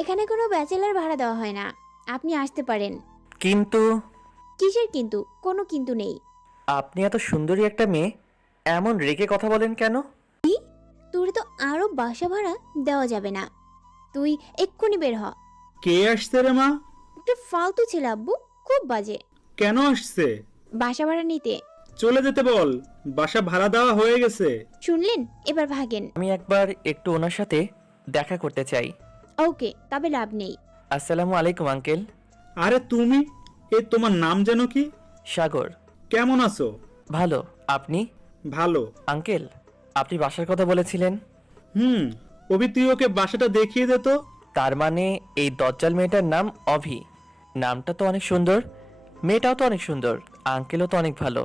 এখানে কোনো ব্যাচেলার ভাড়া দেওয়া হয় না, আপনি আসতে পারেন। কিন্তু কিসের কিন্তু? কোনো কিন্তু নেই। আপনি এত সুন্দরী একটা মেয়ে, এমন রেগে কথা বলেন কেন? তোর তো আরো বাসা ভাড়া দেওয়া যাবে না, তুই এক্ষুনি বের হ। কে আসছে রে মা? একটা ফালতু ছেলে আব্বু, খুব বাজে। কেন আসছে? বাসা ভাড়া নিতে। চলে যেতে বল, বাসা ভাড়া দেওয়া হয়ে গেছে। শুনলেন? এবার ভাগেন। আমি একবার একটু ওনার সাথে দেখা করতে চাই। ওকে, তবে লাভ নেই। আসসালামু আলাইকুম আঙ্কেল। আরে তুমি, তোমার নাম যেন কি? সাগর। কেমন আছো? ভালো, আপনি? ভালো। আঙ্কেল, আপনি বাসার কথা বলেছিলেন। হুম, অভি তুই ওকে বাসাটা দেখিয়ে দে তো। তার মানে এই দজ্জাল মেয়েটার নাম অভি। নামটা তো অনেক সুন্দর, মেয়েটাও তো অনেক সুন্দর, আঙ্কেলও তো অনেক ভালো।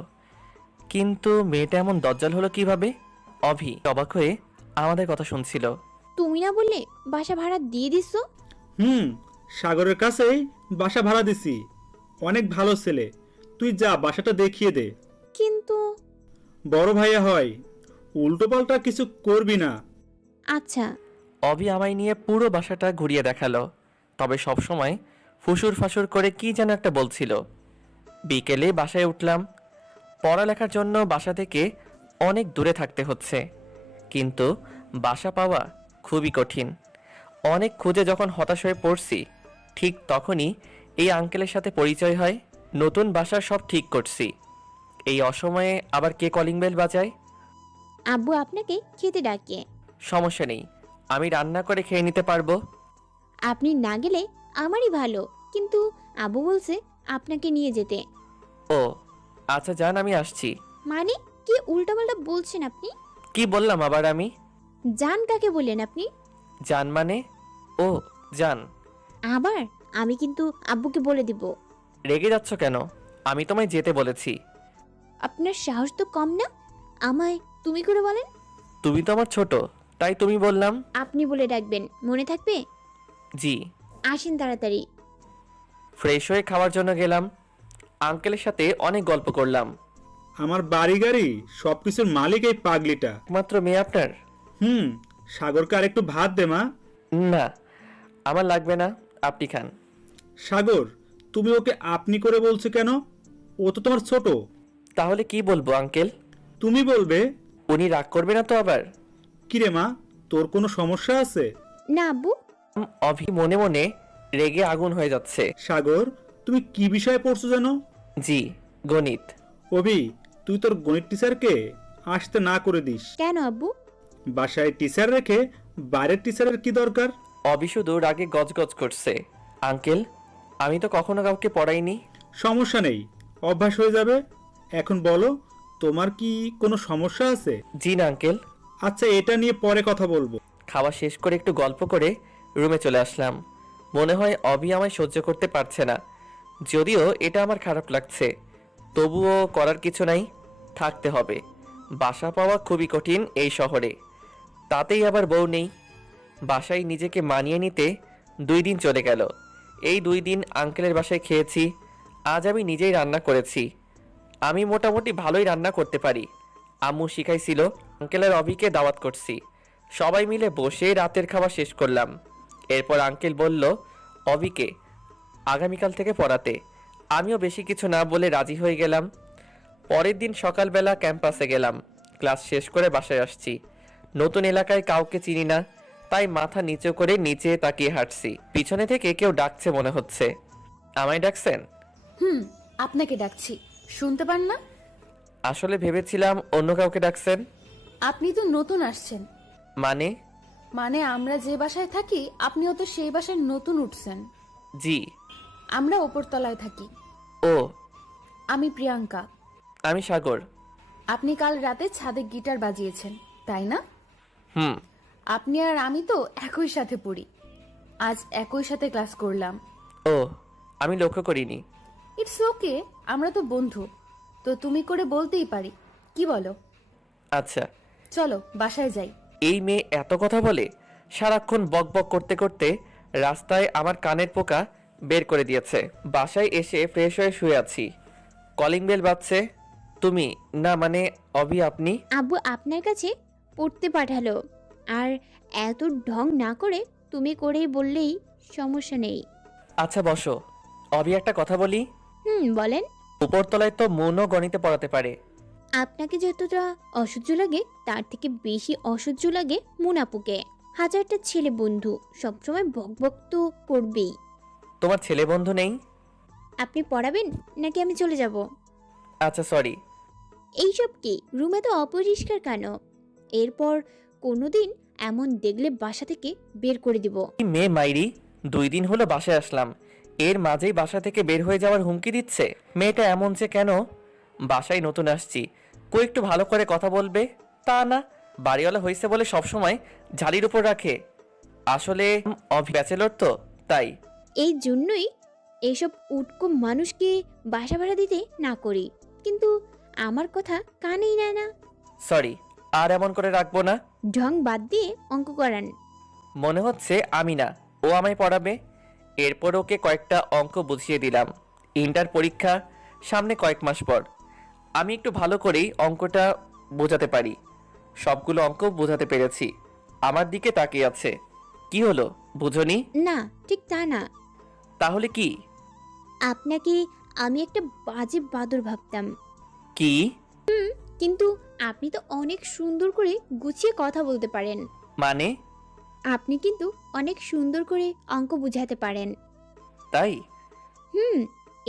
কিন্তু মেয়েটা এমন দজ্জাল হলো কিভাবে? অভি অবাক হয়ে আমাদের কথা শুনছিল। তুমি না বললে বাসা ভাড়া দিয়ে দিচ্ছ? হুম, সাগরের কাছেই বাসা ভাড়া দিছি। অনেক ভালো ছেলে, তুই যা বাসাটা দেখিয়ে দে। কিন্তু বড় ভাইয়া হয়, উল্টো পাল্টা কিছু করবি না। আচ্ছা। অভি আমায় নিয়ে পুরো বাসাটা ঘুরিয়ে দেখালো, তবে সবসময় ফুসুর ফাসুর করে কি যেন একটা বলছিল। বিকেলে বাসায় উঠলাম। পড়ালেখার জন্য বাসা থেকে অনেক দূরে থাকতে হচ্ছে, কিন্তু বাসা পাওয়া খুবই কঠিন। অনেক খুঁজে যখন হতাশ হয়ে পড়ছি, ঠিক তখনই এই আঙ্কেলের সাথে পরিচয় হয়। নতুন বাসার সব ঠিক করছি, এই অসময়ে আবার কে কলিং বেল বাজায়? আব্বু আপনাকে খেতে ডাকে। সমস্যা নেই, আমি রান্না করে খেয়ে নিতে পারবো। আপনি না গেলে আমারই ভালো, কিন্তু আব্বু বলছে আপনাকে নিয়ে যেতে। ও আচ্ছা, যান, আমি আসছি। মানে কি উল্টাপাল্টা বলছেন আপনি? কি বললাম আবার আমি? জান কাকে বললেন আপনি? যান মানে? ও যান। আবার আমি কিন্তু আব্বুকে বলে দিব। রেগে যাচ্ছ কেন? আমি তোমায় যেতে বলেছি। আপনার সাহস তো কম না, আমায় তুমি করে বলেন। তুমি তো আমার ছোট, তাই তুমি বললাম। আপনি বলে ডাকবেন, মনে থাকবে? জি। আসেন তাড়াতাড়ি। ফ্রেশ হয়ে খাওয়ার জন্য গেলাম। আঙ্কেলের সাথে অনেক গল্প করলাম। আমার বাড়ি গাড়ি সবকিছুর মালিক এই পাগলিটা। একমাত্র মেয়ে আপনার? হুম, সাগরকে আর একটু ভাত দে মা। না, আমার লাগবে না, আপনি খান। সাগর, তুমি ওকে আপনি করে বলছো কেন? ও তো তোমার ছোট। তাহলে কি বলবো আঙ্কেল? তুমি বলবে। উনি রাগ করবে না তো আবার? কিরে মা, তোর কোনো সমস্যা আছে? না আব্বু। অভি মনে মনে রেগে আগুন হয়ে যাচ্ছে। সাগর, তুমি কি বিষয়ে পড়ছো জানো? জি, গণিত। অভি, তুই তোর গণিত টিচারকে আসতে না করে দিস। কেন আব্বু? বাসায় টিচার রেখে বাইরের টিচারের কি দরকার? অভি শুধু রাগে গজগজ করছে। আঙ্কেল, আমি তো কখনো কাউকে পড়াইনি। সমস্যা নেই, অভ্যাস হয়ে যাবে। এখন বলো, তোমার কি কোনো সমস্যা আছে? জি না আঙ্কেল। আচ্ছা, এটা নিয়ে পরে কথা বলবো। খাওয়া শেষ করে একটু গল্প করে রুমে চলে আসলাম। মনে হয় অভি আমায় সহ্য করতে পারছে না। যদিও এটা আমার খারাপ লাগছে, তবুও করার কিছু নাই, থাকতে হবে। বাসা পাওয়া খুবই কঠিন এই শহরে, তাতেই আবার বউ নেই। বাসায় নিজেকে মানিয়ে নিতে 2 দিন চলে গেল। এই 2 দিন আঙ্কেলের বাসায় খেয়েছি, আজ আমি নিজেই রান্না করেছি। আমি মোটামুটি ভালোই রান্না করতে পারি, আম্মু শিখাইছিল। আঙ্কেলের অভিকে দাওয়াত করছি, সবাই মিলে বসে রাতের খাওয়া শেষ করলাম। এরপর আঙ্কেল বলল অভিকে আগামীকাল থেকে পড়াতে। আমিও বেশি কিছু না বলে রাজি হয়ে গেলাম। পরের দিন সকালবেলা ক্যাম্পাসে গেলাম, ক্লাস শেষ করে বাসায় আসছি। নতুন এলাকায় কাউকে চিনি না, তাই মাথা নিচু করে নিচে তাকিয়ে হাঁটছি। পিছনে থেকে কেউ ডাকছে মনে হচ্ছে। আমায় ডাকছেন? হুম, আপনাকে ডাকছি, শুনতে পান না? আসলে ভেবেছিলাম অন্য কাউকে ডাকছেন। আপনি তো নতুন আসছেন। মানে? মানে আমরা যে বাসায় থাকি আপনিও তো সেই বাসায় নতুন উঠছেন। জি। আমরা ওপরতলায় থাকি। ও, আমি প্রিয়াঙ্কা। আমি সাগর। আপনি কাল রাতে ছাদে গিটার বাজিয়েছেন, তাই না? হুম। আপনি আর আমি তো একই সাথে পড়ি, আজ একই সাথে ক্লাস করলাম। ও, আমি লক্ষ্য করিনি। ইটস ওকে, আমরা তো বন্ধু, তো তুমি করে বলতেই পারি, কি বলো? আচ্ছা। চলো বাসায় যাই। এই মেয়ে এত কথা বলে, সারাক্ষণ বক বক করতে করতে রাস্তায় আমার কানের পোকা বের করে দিয়েছে। বাসায় এসে ফ্রেশ হয়ে শুয়ে আছি, কলিং বেল বাজছে। তুমি না, মানে অভি আপনি? আব্বু আপনার কাছে পড়তে পাঠালো, আর এত ঢং না করে তুমি করেই বললেই সমস্যা নেই। আচ্ছা বসো। অভি, একটা কথা বলি। বলেন। উপরতলায় তো মনও গণিতে পড়াতে পারে। আপনাকে যতটা অসহ্য লাগে তার থেকে বেশি অসহ্য লাগে মুনাপুকে। হাজারটা ছেলে বন্ধু, সবসময় বকবক তো করবেই। তোমার ছেলে বন্ধু নেই? আপনি পড়াবেন নাকি আমি চলে যাব? আচ্ছা সরি। এইসব কি, রুমে তো অপরিষ্কার কেন? এরপর কোনোদিন এমন দেখলে বাসা থেকে বের করে দিব। মেয়ে মাইরি, 2 দিন হলো বাসায় আসলাম, এর মাঝেই বাসা থেকে বের হয়ে যাওয়ার হুমকি দিচ্ছে। মেয়েটা এমন যে কেন? বাসায় নতুন আসছি, কই একটু ভালো করে কথা বলবে তা না, বাড়িওয়ালা হয়েছে বলে সবসময় ঝালির উপর রাখে। আসলে অভি ব্যাচেলর তো, তাই। এই জন্যই এইসব উটকো মানুষকে বাসা ভাড়া দিতে না করি, কিন্তু আমার কথা কানেই নেয় না। সরি, আর এমন করে রাখবো না। ঢং বাদ দিয়ে অঙ্ক করান। মনে হচ্ছে আমি না, ও আমায় পড়াবে। এরপর ওকে কয়েকটা অঙ্ক বুঝিয়ে দিলাম। ইন্টার পরীক্ষা সামনে কয়েক মাস পর। আমি একটু ভালো করেই অঙ্কটা বোঝাতে পারি। সবগুলো অঙ্ক বোঝাতে পেরেছি। আমার দিকে তাকিয়ে আছে। কি হলো, বুঝনি? না, ঠিক তা না। তাহলে কি? আপনাকে আমি একটা বাজে বাদর ভাবতাম, কি? কিন্তু আপনি তো অনেক সুন্দর করে গুছিয়ে কথা বলতে পারেন। মানে? আপনি কিন্তু অনেক সুন্দর করে অঙ্ক বুঝাতে পারেন। তাই?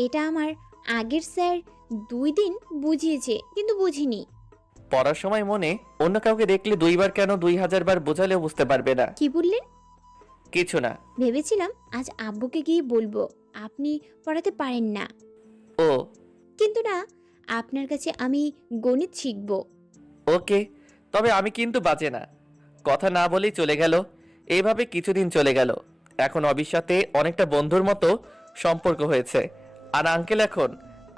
এটা আমার আগের স্যার 2 দিন বুঝিয়েছে, কিন্তু বুঝিনি। পড়ার সময় মনে অন্য কাউকে দেখলে 2বার কেন 2000 বার বোঝালেও বুঝতে পারবে না। কি বললেন? কিছু না। ভেবেছিলাম আজ আব্বুকে গিয়ে বলবো আপনি পড়াতে পারেন না, ও কিন্তু না, আপনার কাছে আমি গণিত শিখব। ওকে, তবে আমি কিন্তু বাজে না। কথা না বলেই চলে গেল। এইভাবে কিছুদিন চলে গেল। এখন অবির সাথে অনেকটা বন্ধুর মতো সম্পর্ক হয়েছে। আর আঙ্কেল এখন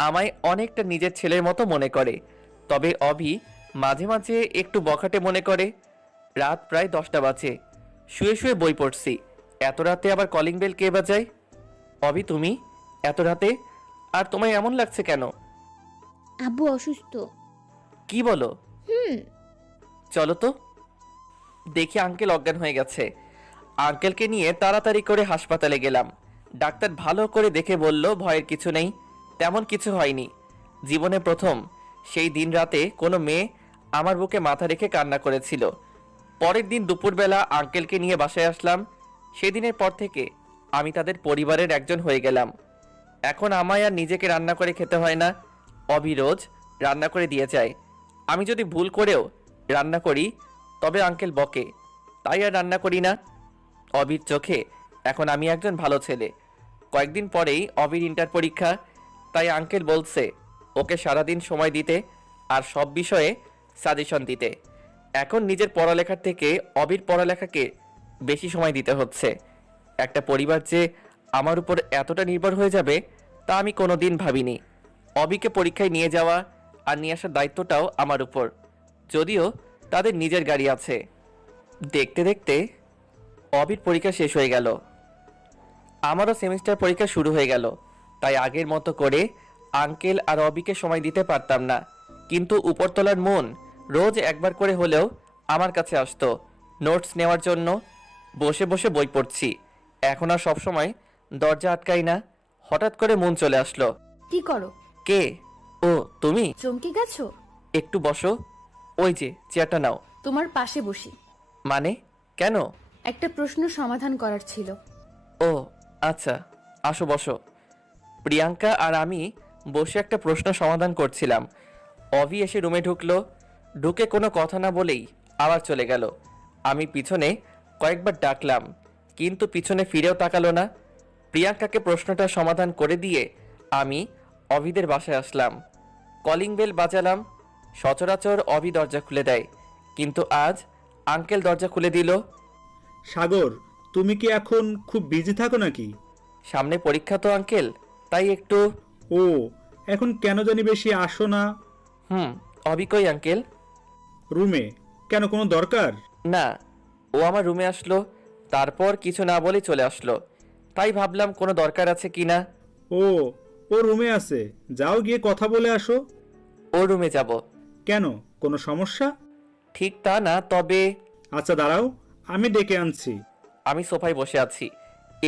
আমায় অনেকটা নিজের ছেলের মতো মনে করে। তবে অভি মাঝে মাঝে একটু বখাটে মনে করে। রাত প্রায় 10টা বাজে, শুয়ে শুয়ে বই পড়ছি। এত রাতে আবার কলিং বেল কে বাজায়? অভি, তুমি এত রাতে? আর তোমায় এমন লাগছে কেন? আব্বু অসুস্থ। কি বলো? চলো তো। দেখি আঙ্কেল অজ্ঞান হয়ে গেছে। আঙ্কেলকে নিয়ে তাড়াতাড়ি করে হাসপাতালে গেলাম। ডাক্তার ভালো করে দেখে বলল ভয়ের কিছু নেই, তেমন কিছু হয়নি। জীবনে প্রথম সেই দিন রাতে কোনো মেয়ে আমার বুকে মাথা রেখে কান্না করেছিল। পরের দিন দুপুরবেলা আঙ্কেলকে নিয়ে বাসায় আসলাম। সেদিনের পর থেকে আমি তাদের পরিবারের একজন হয়ে গেলাম। এখন আমায় আর নিজেকে রান্না করে খেতে হয় না, অভি রোজ রান্না করে দিয়ে যায়। আমি যদি ভুল করেও রান্না করি তবে আঙ্কেল বকে, তাই আর রান্না করি না। অবির চোখে এখন আমি একজন ভালো ছেলে। কয়েকদিন পরেই অবির ইন্টার পরীক্ষা, তাই আঙ্কেল বলছে ওকে সারাদিন সময় দিতে আর সব বিষয়ে সাজেশন দিতে। এখন নিজের পড়ালেখার থেকে অবির পড়ালেখাকে বেশি সময় দিতে হচ্ছে। একটা পরিবার যে আমার উপর এতটা নির্ভর হয়ে যাবে তা আমি কোনোদিন ভাবিনি। অবিকে পরীক্ষায় নিয়ে যাওয়া আর নিয়ে আসার দায়িত্বটাও আমার উপর, যদিও তাদের নিজের গাড়ি আছে। দেখতে দেখতে অবির পরীক্ষা শেষ হয়ে গেল, আমারও সেমিস্টার পরীক্ষা শুরু হয়ে গেল। তাই আগের মতো করে আঙ্কেল আর অবিকে সময় দিতে পারতাম না। কিন্তু উপরতলার মন রোজ একবার করে হলেও আমার কাছে আসতো নোটস নেওয়ার জন্য। বসে বসে বই পড়ছি। এখন আর সবসময় দরজা আটকাই না। হঠাৎ করে মন চলে আসলো। কি করো? কে? ও তুমি? চমকে গেছো? একটু বসো, ওই যে চেয়ারটা নাও। তোমার পাশে বসি। মানে? কেন? একটা প্রশ্ন সমাধান করার ছিল। ও আচ্ছা, আসো বসো। প্রিয়াঙ্কা আর আমি বসে একটা প্রশ্ন সমাধান করছিলাম। অভি এসে রুমে ঢুকলো। ঢুকে কোনো কথা না বলেই আবার চলে গেল। আমি পিছনে কয়েকবার ডাকলাম, কিন্তু পিছনে ফিরেও তাকালো না। প্রিয়াঙ্কাকে প্রশ্নটা সমাধান করে দিয়ে আমি অভিদের বাসায় আসলাম। Calling bell বাজালাম। সচরাচর অভি দরজা খুলে দেয়, কিন্তু আজ আঙ্কেল দরজা খুলে দিল। সাগর, তুমি কি এখন খুব বিজি থাকো নাকি? সামনে পরীক্ষা তো আঙ্কেল, তাই একটু। ও, এখন কেন জানি বেশি আসো না অভি কই আঙ্কেল? রুমে। কেন, কোনো দরকার? না, ও আমার রুমে আসলো, তারপর কিছু না বলে চলে আসলো। তাই ভাবলাম কোনো দরকার আছে কি না। ও, ও রুমে আছে, যাও গিয়ে কথা বলে আসো। ও রুমে যাব? কেন, কোনো সমস্যা? ঠিক তা না, তবে। আচ্ছা দাঁড়াও, আমি ডেকে আনছি। আমি সোফায় বসে আছি,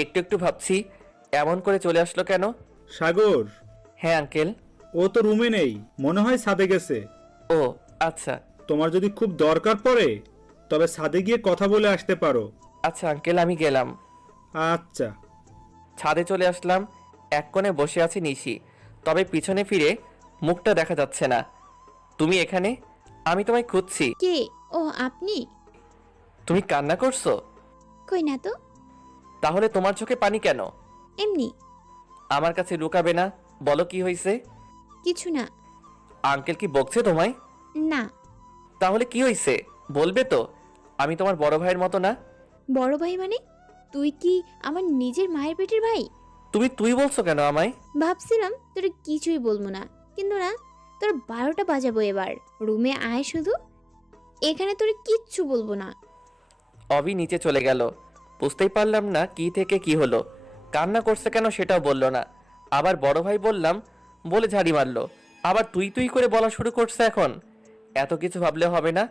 একটু একটু ভাবছি এমন করে চলে আসলো কেন। সাগর, হ্যাঁ আঙ্কেল। ও তো রুমে নেই, মনে হয় ছাদে গেছে। ও আচ্ছা। তোমার যদি খুব দরকার পড়ে তবে ছাদে গিয়ে কথা বলে আসতে পারো। আচ্ছা আঙ্কেল, আমি গেলাম। আচ্ছা। ছাদে চলে আসলাম। এক কোণে বসে আছি নিশি, তবে পিছনে ফিরে মুখটা দেখা যাচ্ছে না। তুমি এখানে? আমি তোমায় খুঁজছি। কে? ও আপনি? তুমি কান্না করছো? কই না তো। তাহলে তোমার চোখে পানি কেন? এমনি। আমার কাছে লুকাবে না, বলো কি হয়েছে। কিছু না। আঙ্কেল কি বকছে তোমায়? না। তাহলে কি হয়েছে বলবে তো? আমি তোমার বড় ভাইয়ের মতো না। বড় ভাই মানে? তুই কি আমার নিজের মায়ের পেটের ভাই? তুমি তুই বলছো কেন আমায়? ভাবছিলাম তোর কিছুই বলবো না, কিন্তু না, তোর 12টা বাজাবো এবার। রুমে আয় শুধু, এখানে তোর কিচ্ছু বলবো না। অভি নিচে চলে গেল। বুঝতেই পারলাম না কি থেকে কি হলো। কান্না করছে কেন সেটাও বলল না। আবার বড় ভাই বললাম বলে ঝাড়ি মারলো। আবার তুই তুই করে বলা শুরু করছে এখন। এত কিছু ভাবলে হবে না,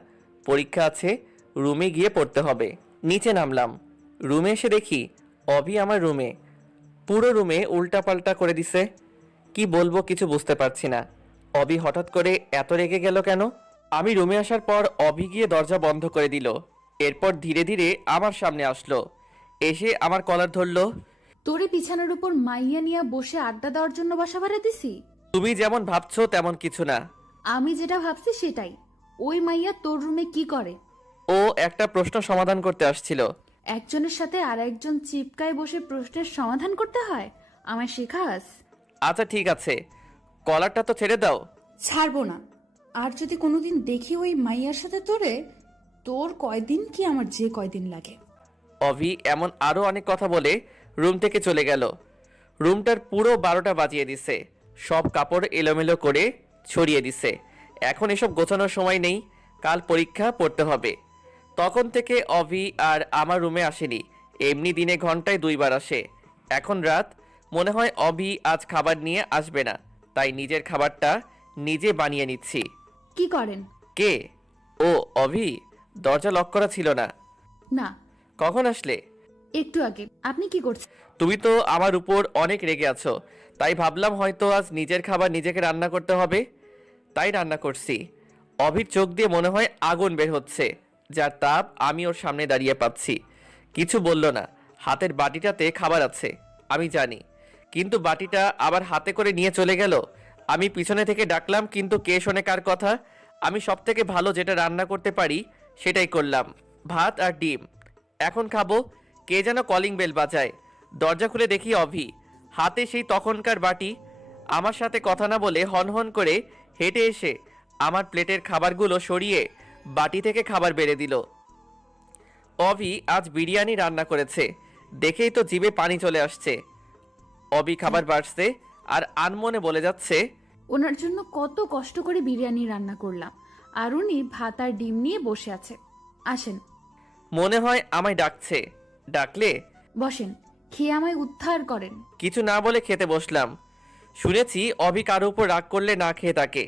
পরীক্ষা আছে, রুমে গিয়ে পড়তে হবে। নিচে নামলাম। রুমে এসে দেখি অভি আমার রুমে, পুরো রুমে উল্টাপাল্টা করে দিছে। কি বলবো কিছু বুঝতে পারছি না। অভি হঠাৎ করে এত রেগে গেল কেন? আমি রুমে আসার পর অভি গিয়ে দরজা বন্ধ করে দিল। এরপর ধীরে ধীরে আমার সামনে আসলো, এসে আমার কলার ধরলো। তোরে বিছানার উপর মাইয়া নিয়ে বসে আড্ডা দেওয়ার জন্য বাসা ভাড়া দিছি? তুমি যেমন ভাবছো তেমন কিছু না। আমি যেটা ভাবছি সেটাই। ওই মাইয়া তোর রুমে কি করে? ও একটা প্রশ্ন সমাধান করতে আসছিল। একজনের সাথে আর একজন চিপকায় বসে প্রশ্নের সমাধান করতে হয়? আমায় শেখাস? আচ্ছা ঠিক আছে, কলারটা তো ছেড়ে দাও। ছাড়বো না। আর যদি কোনোদিন দেখি ওই মাইয়ার সাথে তোরে, তোর কয়দিন কি আমার যে কয়দিন লাগে। অভি এমন আরো অনেক কথা বলে রুম থেকে চলে গেল। রুমটার পুরো 12টা বাজিয়ে দিছে। সব কাপড় এলোমেলো করে ছড়িয়ে দিছে। এখন এসব গোছানোর সময় নেই, কাল পরীক্ষা পড়তে হবে। তখন থেকে অভি আর আমার রুমে আসেনি। এমনি দিনে ঘন্টায় 2বার আসে। এখন রাত, মনে হয় অভি আজ খাবার নিয়ে আসবে না, তাই নিজের খাবারটা নিজে বানিয়ে নিচ্ছি। কি করেন? কে? ও অভি, দরজা লক করা ছিল না। না, কখন আসলে? একটু আগে। আপনি কি করছেন? তুমি তো আমার উপর অনেক রেগে আছো, তাই ভাবলাম হয়তো আজ নিজের খাবার নিজেকে রান্না করতে হবে, তাই রান্না করছি। অভির চোখ দিয়ে মনে হয় আগুন বের হচ্ছে, যার তাপ আমি ওর সামনে দাঁড়িয়ে পাচ্ছি। কিছু বলল না। হাতের বাটিটাতে খাবার আছে আমি জানি, কিন্তু বাটিটা আবার হাতে করে নিয়ে চলে গেল। আমি পিছনে থেকে ডাকলাম, কিন্তু কে শোনে কার কথা। আমি সব থেকে ভালো যেটা রান্না করতে পারি সেটাই করলাম, ভাত আর ডিম। এখন খাবো। কে যেন কলিং বেল বাজায়। দরজা খুলে দেখি অভি, হাতে সেই তখনকার বাটি। আমার সাথে কথা না বলে হনহন করে হেঁটে এসে আমার প্লেটের খাবারগুলো সরিয়ে বাটি থেকে খাবার বেড়ে দিল। অভি আজ বিরিয়ানি রান্না করেছে, দেখেই তো জিভে পানি চলে আসছে। অভি খাবার বাড়ছে আর আনমনে বলে যাচ্ছে, ওনার জন্য কত কষ্ট করে বিরিয়ানি রান্না করলাম, আর উনি ভাত আর ডিম নিয়ে বসে আছে। আসেন, মনে হয় আমায় ডাকছে। ডাকলে বসেন, খেয়ে আমায় উদ্ধার করেন। কিছু না বলে খেতে বসলাম। শুনেছি অভি কারো উপর রাগ করলে না খেয়ে থাকে।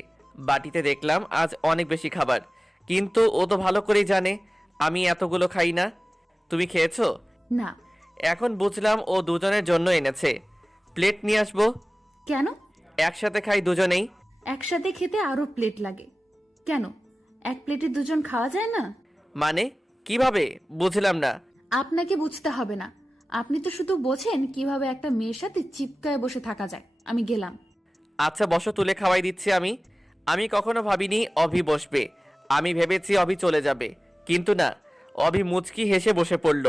বাটিতে দেখলাম আজ অনেক বেশি খাবার, কিন্তু ও তো ভালো করেই জানে আমি এতগুলো খাই না। তুমি খেয়েছো? না। এখন বুঝলাম ও দুজনের জন্য এনেছে। প্লেট নিয়ে আসবো? কেন? একসাথে খাই দুজনেই। একসাথে খেতে আরো প্লেট লাগে কেন? এক প্লেটে দুজন খাওয়া যায় না? মানে কিভাবে বুঝলাম না। আপনাকে বুঝতে হবে না, আপনি তো শুধু বোঝেন কিভাবে একটা মেয়ের সাথে চিপকায় বসে থাকা যায়। আমি গেলাম। আচ্ছা বসো, তুলে খাওয়াই দিচ্ছি আমি। আমি কখনো ভাবিনি অভি বসবে। আমি ভেবেছি অভি চলে যাবে, কিন্তু না, অভি মুচকি হেসে বসে পড়ল।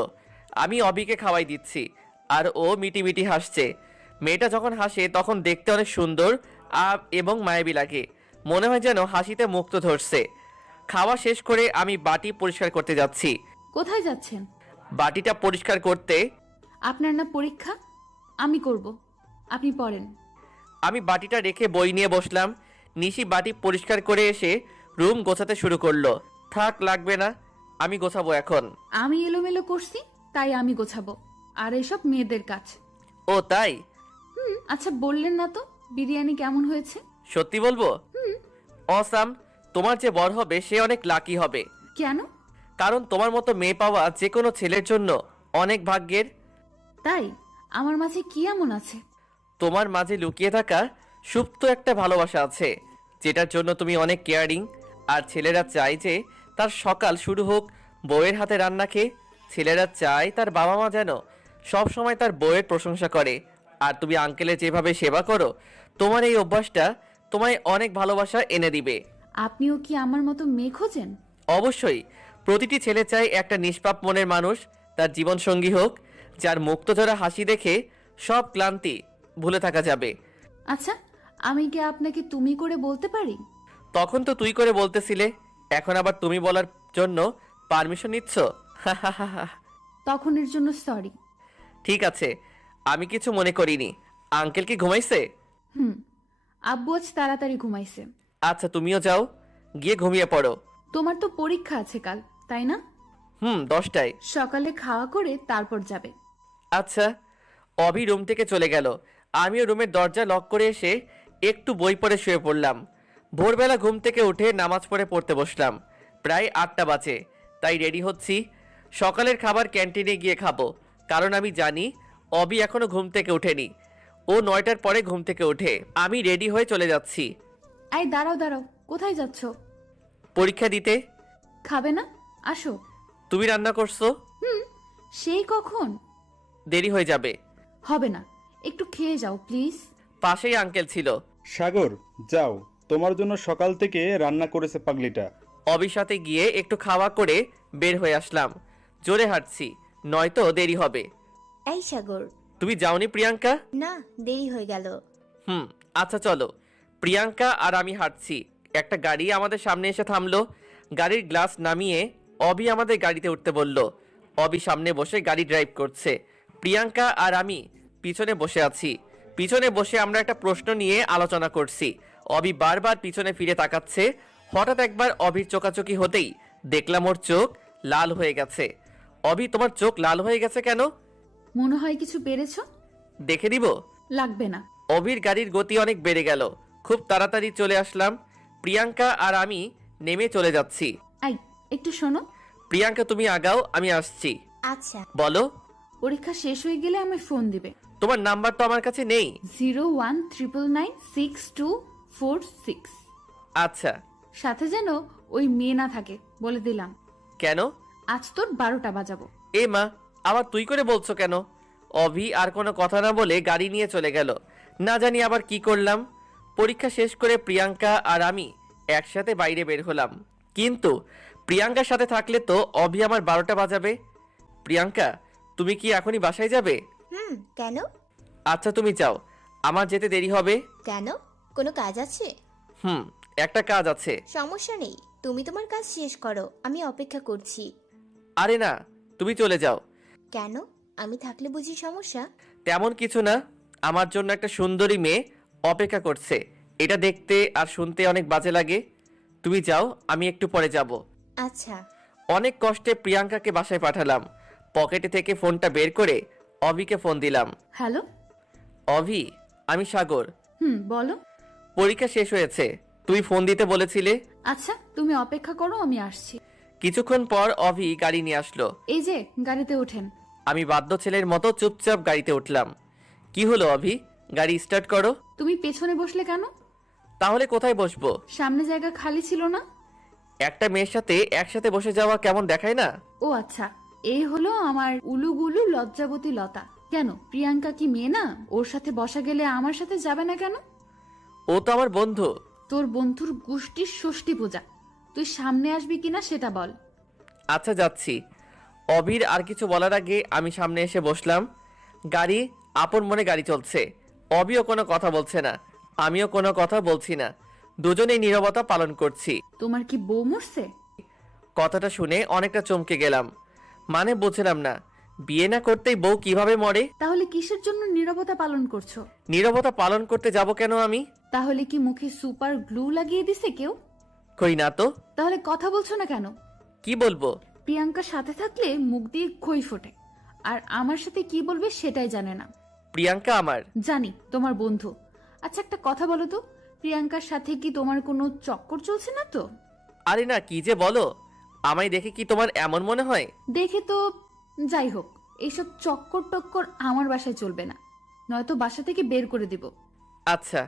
আমি অভিকে খাওয়াই দিচ্ছি আর ও মিটিমিটি হাসছে। মেয়েটা যখন হাসে তখন দেখতে অনেক সুন্দর এবং মায়াবী লাগে। মনে হয় যেন হাসিতে মুক্ত ধরছে। খাওয়া শেষ করে আমি বাটি পরিষ্কার করতে যাচ্ছি। কোথায় যাচ্ছেন? বাটিটা পরিষ্কার করতে। আপনার না পরীক্ষা? আমি করব, আপনি পড়েন। আমি বাটিটা রেখে বই নিয়ে বসলাম। নিশি বাটি পরিষ্কার করে এসে রুম গোছাতে শুরু করলো। থাক, লাগবে না, আমি গোছাবো এখন। আমি এলোমেলো করছি তাই আমি গোছাবো, আর এসব মেয়েদের কাজ। ও তাই? আচ্ছা বললেন না তো বিরিয়ানি কেমন হয়েছে? সত্যি বলবো? অসাম। তোমার যে বর হবে সে অনেক লাকি হবে। কেন? কারণ তোমার মতো মেয়ে পাওয়া যে কোনো ছেলের জন্য অনেক ভাগ্যের। তাই? আমার মাঝে কি এমন আছে? তোমার মাঝে লুকিয়ে থাকা সুপ্ত একটা ভালোবাসা আছে, যেটার জন্য তুমি অনেক কেয়ারিং। আর ছেলেরা চায় যে তার সকাল শুরু হোক বউয়ের হাতে রান্না খেয়ে। ছেলেরা চায় তার বাবা মা যেন সব সময় তার বউয়ের প্রশংসা করে। আর তুমি আঙ্কেলের যেভাবে সেবা করো, তোমার এই অভ্যাসটা তোমায় অনেক ভালোবাসা এনে দিবে। আপনিও কি আমার মতো মেয়ে খোঁজেন? অবশ্যই, প্রতিটি ছেলে চায় একটা নিষ্পাপ মনের মানুষ তার জীবনসঙ্গী হোক, যার মুক্তঝরা হাসি দেখে সব ক্লান্তি ভুলে থাকা যাবে। আচ্ছা, আমি কি আপনাকে তুমি করে বলতে পারি? তখন তো তুই করে বলতেছিলে, এখন আবার তুমি বলার জন্য পারমিশন নিচ্ছ? তখনের জন্য সরি। ঠিক আছে, আমি কিছু মনে করিনি। আঙ্কেল কি ঘুমাইছে? হুম, আব্বু আজ তাড়াতাড়ি ঘুমাইছে। আচ্ছা, তুমিও যাও, গিয়ে ঘুমিয়ে পড়ো। তোমার তো পরীক্ষা আছে কাল, তাই না? 10টায়। সকালে খাওয়া করে তারপর যাবে। আচ্ছা। অভি রুম থেকে চলে গেল। আমিও রুমের দরজা লক করে এসে একটু বই পড়ে শুয়ে পড়লাম। ভোরবেলা ঘুম থেকে উঠে নামাজ পড়তে বসলাম। প্রায় 8টা বাজে, তাই রেডি হচ্ছি। সকালের খাবার ক্যান্টিনে গিয়ে খাবো, কারণ আমি জানি অভি এখনো ঘুম থেকে ওঠেনি। ও 9টার পরে ঘুম থেকে ওঠে। আমি রেডি হয়ে চলে যাচ্ছি এই দাঁড়াও দাঁড়াও, কোথায় যাচ্ছ? পরীক্ষা দিতে। খাবে না? আসো। তুমি রান্না করছো? সেই কখন? দেরি হয়ে যাবে। হবে না, একটু খেয়ে যাও প্লিজ। পাশেই আঙ্কেল ছিল। সাগর, যাও, তোমার জন্য সকাল থেকে রান্না করেছে পাগলিটা। অবির সাথে গিয়ে একটু খাওয়া করে বের হয়ে আসলাম। জোরে হাঁটছি, নয়তো দেরি হবে। এই সাগর, তুমি যাওনি প্রিয়াঙ্কা? না, দেরি হয়ে গেল। আচ্ছা চলো। প্রিয়াঙ্কা আর আমি হাঁটছি। একটা গাড়ি আমাদের সামনে এসে থামলো। গাড়ির গ্লাস নামিয়ে অবি আমাদের গাড়িতে উঠতে বলল। অবি সামনে বসে গাড়ি ড্রাইভ করছে, প্রিয়াঙ্কা আর আমি পিছনে বসে আছি। পিছনে বসে আমরা একটা প্রশ্ন নিয়ে আলোচনা করছি। অবি বারবার পিছনে ফিরে তাকাচ্ছে। হঠাৎ একবার অবির চোকাচোকি হতেই দেখলাম ওর চোখ লাল হয়ে গেছে। অবি, তোমার চোখ লাল হয়ে গেছে কেন? মনে হয় কিছু পেরেছ? দেখে দিব? লাগবে না। অভির গাড়ির গতি অনেক বেড়ে গেল। খুব তাড়াতাড়ি চলে আসলাম। প্রিয়াঙ্কা আর আমি নেমে চলে যাচ্ছি। এই, একটু শোনো। প্রিয়াঙ্কা, তুমি আগাও, আমি আসছি। আচ্ছা। বলো। পরীক্ষা শেষ হয়ে গেলে আমি ফোন দিবে। তোমার নাম্বার তো আমার কাছে নেই। 019996246। আচ্ছা। সাথে যেন ওই মেয়ে না থাকে, বলে দিলাম। কেন? আজ তোর 12টা বাজাবো। এ মা, আবার তুই করে বলছো কেন? অভি আর কোনো কথা না বলে গাড়ি নিয়ে চলে গেল। না জানি আবার কি করলাম। পরীক্ষা শেষ করে প্রিয়াঙ্কা আর আমি একসাথে বাইরে বের হলাম। কিন্তু প্রিয়াঙ্কার সাথে থাকলে তো অভি আমার 12টা বাজাবে। প্রিয়াঙ্কা, তুমি কি এখনই বাসায় যাবে? কেন? আচ্ছা, তুমি যাও, আমার যেতে দেরি হবে। কেন? কোনো কাজ আছে? একটা কাজ আছে। সমস্যা নেই, তুমি তোমার কাজ শেষ করো, আমি অপেক্ষা করছি। আরে না, তুমি চলে যাও। কেন? আমি থাকলে বুঝি সমস্যা? তেমন কিছু না, আমার জন্য একটা সুন্দরী মেয়ে অপেক্ষা করছে। এটা দেখতে আর শুনতে অনেক বাজে লাগে। তুমি যাও, আমি একটু পরে যাব। আচ্ছা। অনেক কষ্টে প্রিয়াঙ্কাকে বাসায় পাঠালাম। পকেটে থেকে ফোনটা বের করে অভিকে ফোন দিলাম। হ্যালো। অভি, আমি সাগর। বলো। পরীক্ষা শেষ হয়েছে, তুমি ফোন দিতে বলেছিলে। আচ্ছা, তুমি অপেক্ষা করো, আমি আসছি। কিছুক্ষণ পর অভি গাড়ি নিয়ে আসলো। এই যে, গাড়িতে ওঠেন। আমি বাধ্য ছেলের মতো চুপচাপ গাড়িতে উঠলাম। কি হলো অভি, গাড়ি স্টার্ট করো। তুমি পেছনে বসলে কেন? তাহলে কোথায় বসবো? সামনে জায়গা খালি ছিল না? একটা মেয়ের সাথে একসাথে বসে যাওয়া কেমন দেখায় না? ও আচ্ছা, এই হলো আমার উলুগুলু লজ্জাবতী লতা। কেন, প্রিয়াঙ্কা কি মেয়ে না? ওর সাথে বসা গেলে আমার সাথে যাবে না কেন? ও তো আমার বন্ধু। তোর বন্ধুর গোষ্ঠীর ষষ্ঠী পূজা, তুই সামনে আসবি কিনা সেটা বল। আচ্ছা, যাচ্ছি। অভির আর কিছু বলার আগে আমি সামনে এসে বসলাম। গাড়ি আপন মনে গাড়ি চলছে। অভিও কোনো কথা বলছে না, আমিও কোনো কথা বলছি না। দুজনেই নীরবতা পালন করছি। তোমার কি বউ মরছে? কথাটা শুনে অনেকটা চমকে গেলাম। মানে বুঝলাম না, বিয়ে না করতেই বউ কিভাবে মরে? তাহলে কিসের জন্য নীরবতা পালন করছো? নীরবতা পালন করতে যাব কেন আমি? তাহলে কি মুখে সুপার গ্লু লাগিয়ে দিছে কেউ? কই না তো। তাহলে কথা বলছো না কেন? কি বলবো? প্রিয়াঙ্কার সাথে থাকলে মুখ দিয়ে খই ফোটে, আর আমার সাথে কি বলবে সেটাই জানে না। প্রিয়াঙ্কা আমার। জানি, তোমার বন্ধু। আচ্ছা, একটা কথা বলো তো, প্রিয়াঙ্কার সাথে কি তোমার কোনো চক্কর চলছে না তো? আরে না, কি যে বলো, আমায় দেখে কি তোমার এমন মনে হয়? দেখে তো। যাই হোক, এইসব চক্কর টক্কর আমার বাসায় চলবে না, নয়তো বাসা থেকে বের করে দিব। আচ্ছা।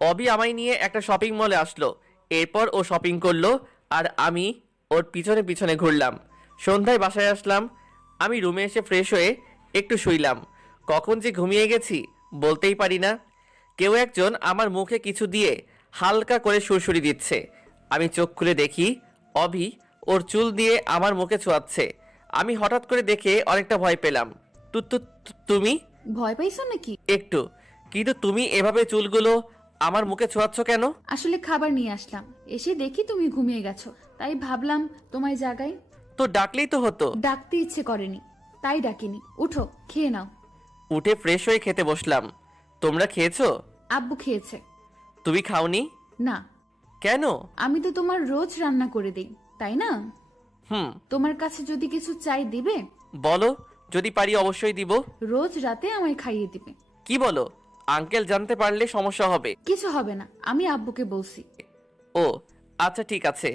অবি আমায় নিয়ে একটা শপিং মলে আসলো। এরপর ও শপিং করলো আর আমি ওর পিছনে পিছনে ঘুরলাম। সন্ধ্যায় বাসায় আসলাম। আমি রুমে এসে ফ্রেশ হয়ে একটু শুইলাম। কখন যে ঘুমিয়ে গেছি বলতেই পারি না। কেউ একজন আমার মুখে কিছু দিয়ে হালকা করে সুরসুরি দিচ্ছে। আমি চোখ খুলে দেখি অভি ওর চুল দিয়ে আমার মুখে ছোঁয়াচ্ছে। আমি হঠাৎ করে দেখে অনেকটা ভয় পেলাম। তুমি? ভয় পাইছো নাকি? একটু। কিন্তু তুমি এভাবে চুলগুলো আমার মুখে ছোঁয়াচ্ছ কেন? আসলে খাবার নিয়ে আসলাম, এসে দেখি তুমি ঘুমিয়ে গেছো, তাই ভাবলাম তোমায় জাগাই। তো ডাকলেই তো হতো। ডাকতে ইচ্ছে করেনি, তাই ডাকিনি। উঠো, খেয়ে নাও। উঠে ফ্রেশ হয়ে খেতে বসলাম। তোমরা খেয়েছো? আব্বু খেয়েছে। তুমি খাওনি? না। কেন? আমি তো তোমার রোজ রান্না করে দিই, তাই না? হুম। তোমার কাছে যদি কিছু চাই দিবে? বলো, যদি পারি অবশ্যই দিব। রোজ রাতে আমায় খাইয়ে দিবে। কি বলো? আঙ্কেল জানতে পারলে সমস্যা হবে। কিছু হবে না, আমি আব্বুকে বলছি। ও আচ্ছা, ঠিক আছে।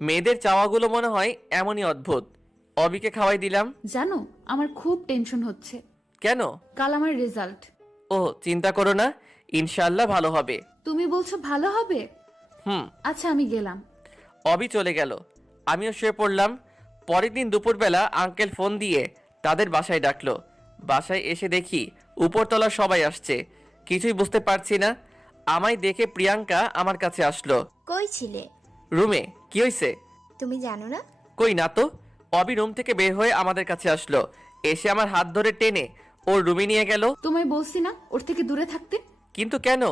মেয়েদের চাওয়াগুলো মনে হয় এমনই অদ্ভুত। অবিকে খাওয়াই দিলাম। জানো, আমার খুব টেনশন হচ্ছে। কেন? কাল আমার রেজাল্ট। ও চিন্তা করো না, ইনশাআল্লাহ ভালো হবে। তুমি বলছো ভালো হবে? হুম। আচ্ছা, আমি গেলাম। অবি চলে গেল। আমিও শুয়ে পড়লাম। পরের দিন দুপুরবেলা আঙ্কেল ফোন দিয়ে তাদের বাসায় ডাকলো। বাসায় এসে দেখি উপরতলা সবাই আসছে। কিছুই বুঝতে পারছি না। আমায় দেখে প্রিয়াঙ্কা আমার কাছে আসলো। কই ছিলে? রুমে। কি হয়েছে? তুমি জানো না? কই না তো। অবি রুম থেকে বের হয়ে আমাদের কাছে আসলো। এসে আমার হাত ধরে টেনে ওর রুমে নিয়ে গেল। তোমায় বলছি না ওর থেকে দূরে থাকতে? কিন্তু কেন?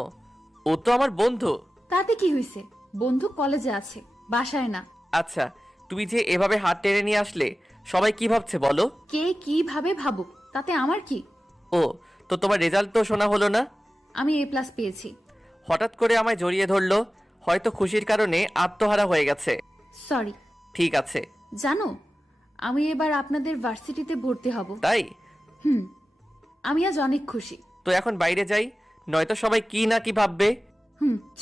ও তো আমার বন্ধু। তাতে কি হয়েছে? বন্ধু কলেজে আছে, বাসায় না। আচ্ছা, তুমি যে এভাবে হাত টেনে নিয়ে আসলে সবাই কি ভাবছে বলো? কে কিভাবে ভাবুক, তাতে আমার কি? ও, তো তোমার রেজাল্ট তো শোনা হলো না? আমি A+ পেয়েছি। হঠাৎ করে আমায় জড়িয়ে ধরলো। হয়তো খুশির কারণে আত্মহারা হয়ে গেছে। সরি। ঠিক আছে। জানো, আমি এবার আপনাদের ভার্সিটিতে ভর্তি হব। তাই? আমি আজ অনেক খুশি। তো এখন বাইরে যাই, নয়তো সবাই কি না কি ভাববে।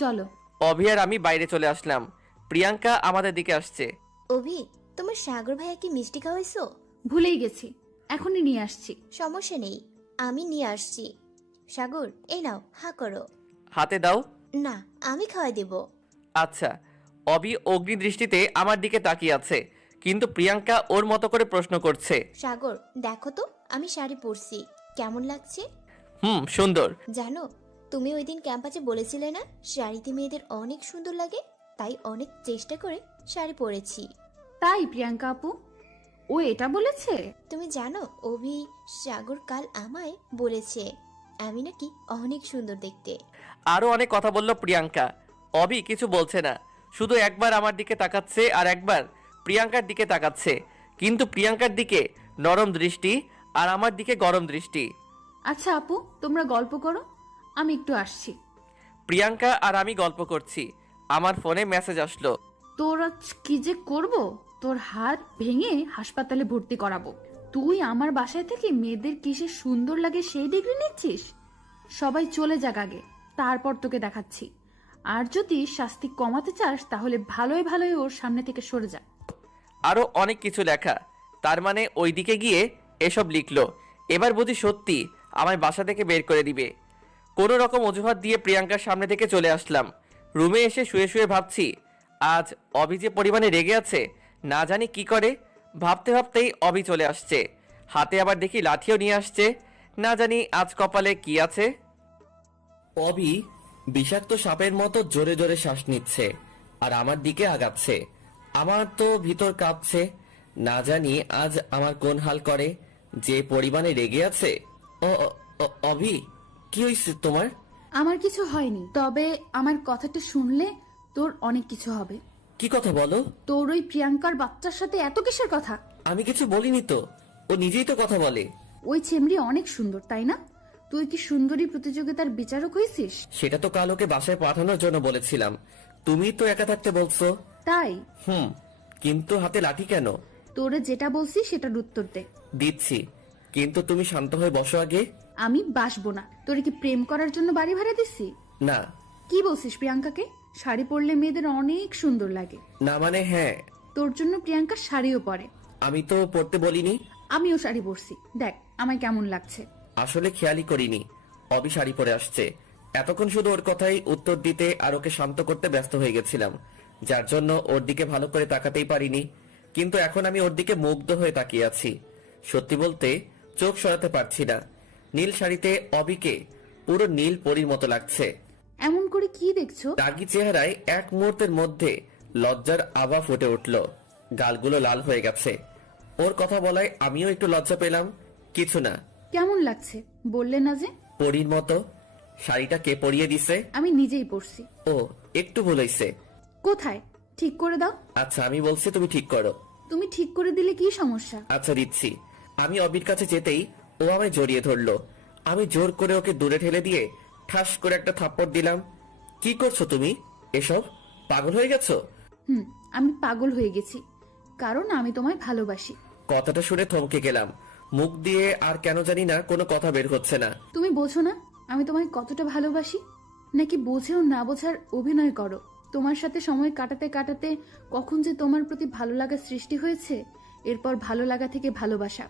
চলো। অভি আর আমি বাইরে চলে আসলাম। প্রিয়াঙ্কা আমাদের দিকে আসছে। অভি, তোমার সাগর ভাইয়া কি মিষ্টি খাওয়াইছো? ভুলেই গেছি, এখনই নিয়ে আসছি। সমস্যা নেই, আমি নিয়ে আসছি। সাগর, এই নাও, হা করো। হাতে দাও। না, আমি খাওয়াই দেব। আচ্ছা। অভি অগ্নি দৃষ্টিতে আমার দিকে তাকিয়ে আছে, কিন্তু প্রিয়াঙ্কা ওর মতো করে প্রশ্ন করছে। সাগর, দেখো তো আমি শাড়ি পরছি, কেমন লাগছে? সুন্দর। জানো, তুমি ওই দিন ক্যাম্পাসে বলেছিলে না শাড়িতে মেয়েদের অনেক সুন্দর লাগে, তাই অনেক চেষ্টা করে শাড়ি পরেছি। তাই প্রিয়াঙ্কা আপু, ও এটা বলেছে? তুমি জানো, অভি সাগর কাল আমায় বলেছে আমি নাকি অনেক সুন্দর দেখতে। আরো অনেক কথা বলল প্রিয়াঙ্কা। অভি কিছু বলছে না, শুধু একবার আমার দিকে তাকাচ্ছে আর একবার প্রিয়াঙ্কার দিকে তাকাচ্ছে। কিন্তু প্রিয়াঙ্কার দিকে নরম দৃষ্টি আর আমার দিকে গরম দৃষ্টি। আচ্ছা আপু, তোমরা গল্প করো, আমি একটু আসছি। প্রিয়াঙ্কা আর আমি গল্প করছি। আমার ফোনে মেসেজ আসলো। তোর আজ কি যে করব, তোর হাত ভেঙে হাসপাতালে ভর্তি করাবো। তুই আমার বাসায় থেকে মেয়েদের কিসে সুন্দর লাগে সেই ডিগ্রি নিচ্ছিস? সবাই চলে যাক আগে, তারপর তোকে দেখাচ্ছি। আর যদি শাস্তি কমাতে চাস তাহলে ভালোই ভালোই ওর সামনে থেকে সরে যা। আরো অনেক কিছু লেখা। তার মানে ওই দিকে গিয়ে এসব লিখলো। এবার বুঝি সত্যি আমায় বাসা থেকে বের করে দিবে। কোনো রকম অজুহাত দিয়ে প্রিয়াঙ্কার সামনে থেকে চলে আসলাম। রুমে এসে শুয়ে শুয়ে ভাবছি, আজ অভি যে পরিমাণে রেগে আছে, না জানি কি করে। ভাবতে ভাবতেই অভি চলে আসছে। হাতে আবার দেখি লাঠিও নিয়ে আসছে। না জানি আজ কপালে কি আছে। অভি বিষাক্ত সাপের মতো জোরে জোরে শ্বাস নিচ্ছে আর আমার দিকে আগাচ্ছে। আমার তো ভিতর কাঁপছে। না জানি আজ আমার কোন হাল করে, যে পরিমাণে রেগে আছে। অভি, কি হয়েছে তোমার? আমার কিছু হয়নি, তবে আমার কথাটা শুনলে তোর অনেক কিছু হবে। কি কথা বলো? তোর ওই প্রিয়াঙ্কার বাচ্চার সাথে এত কিসের কথা? আমি কিছু বলিনি তো, ও নিজেই তো কথা বলে। ওই ছেমরি অনেক সুন্দর, তাই না? তুই কি সুন্দরী প্রতিযোগিতার বিচারক হয়েছিস? সেটা তো কাল ওকে বাসায় পাঠানোর জন্য বলেছিলাম। তুমি তো একা থাকতে বলছো। তাই? কিন্তু হাতে লাঠি কেন? তোরে যেটা বলছি সেটার উত্তর দে। দিচ্ছি, কিন্তু তুমি শান্ত হয়ে বসো আগে। আমি বাসবো না। তোরে কি প্রেম করার জন্য বাড়ি ভাড়া দিছি? না। কি বলছিস প্রিয়াঙ্কাকে? শাড়ি পরলে মেয়েদের অনেক সুন্দর লাগে। না মানে হ্যাঁ। তোর জন্য প্রিয়াঙ্কা শাড়িও পরে। আমি তো পড়তে বলিনি। আমিও শাড়ি পরছি, দেখ আমায় কেমন লাগছে। আসলে খেয়ালই করিনি অবি শাড়ি পরে আসছে। এতক্ষণ শুধু ওর কথাই উত্তর দিতে আর ওকে শান্ত করতে ব্যস্ত হয়ে গেছিলাম, যার জন্য ওর দিকে ভালো করে তাকাতেই পারিনি। কিন্তু এখন আমি ওর দিকে মুগ্ধ হয়ে তাকিয়ে আছি। সত্যি বলতে চোখ সরাতে পারছি না। নীল শাড়িতে অবিকে পুরো নীল পরীর মতো লাগছে। এমন করে কি দেখছো? রাগী চেহারায় এক মুহূর্তের মধ্যে লজ্জার আভা ফুটে উঠল, গালগুলো লাল হয়ে গেছে। ওর কথা বলায় আমিও একটু লজ্জা পেলাম। কিছু না। কেমন লাগছে বললে না যে? পরীর মতো। শাড়িটা কে পরিয়ে দিছে? আমি নিজেই পরছি। ও, একটু ভুল হইছে। কোথায়? ঠিক করে দাও। আচ্ছা আমি বলছি তুমি ঠিক করো। তুমি ঠিক করে দিলে কি সমস্যা? আচ্ছা দিচ্ছি। আমি অবির কাছে যেতেই ও আমায় জড়িয়ে ধরলো। আমি জোর করে ওকে দূরে ঠেলে দিয়ে ঠাস করে একটা থাপ্পড় দিলাম। কি করছো তুমি? এসব পাগল হয়ে গেছো? আমি পাগল হয়ে গেছি, কারণ আমি তোমায় ভালোবাসি। কথাটা শুনে থমকে গেলাম। মুখ দিয়ে আর কেন জানি না কোনো কথা বের হচ্ছে না। তুমি বোঝো না আমি তোমায় কতটা ভালোবাসি? নাকি বোঝেও না বোঝার অভিনয় করো? তোমার সাথে সময় কাটাতে কাটাতে কখন যে তোমার প্রতি ভালো লাগা সৃষ্টি হয়েছে, এরপর ভালো লাগা থেকে ভালোবাসা,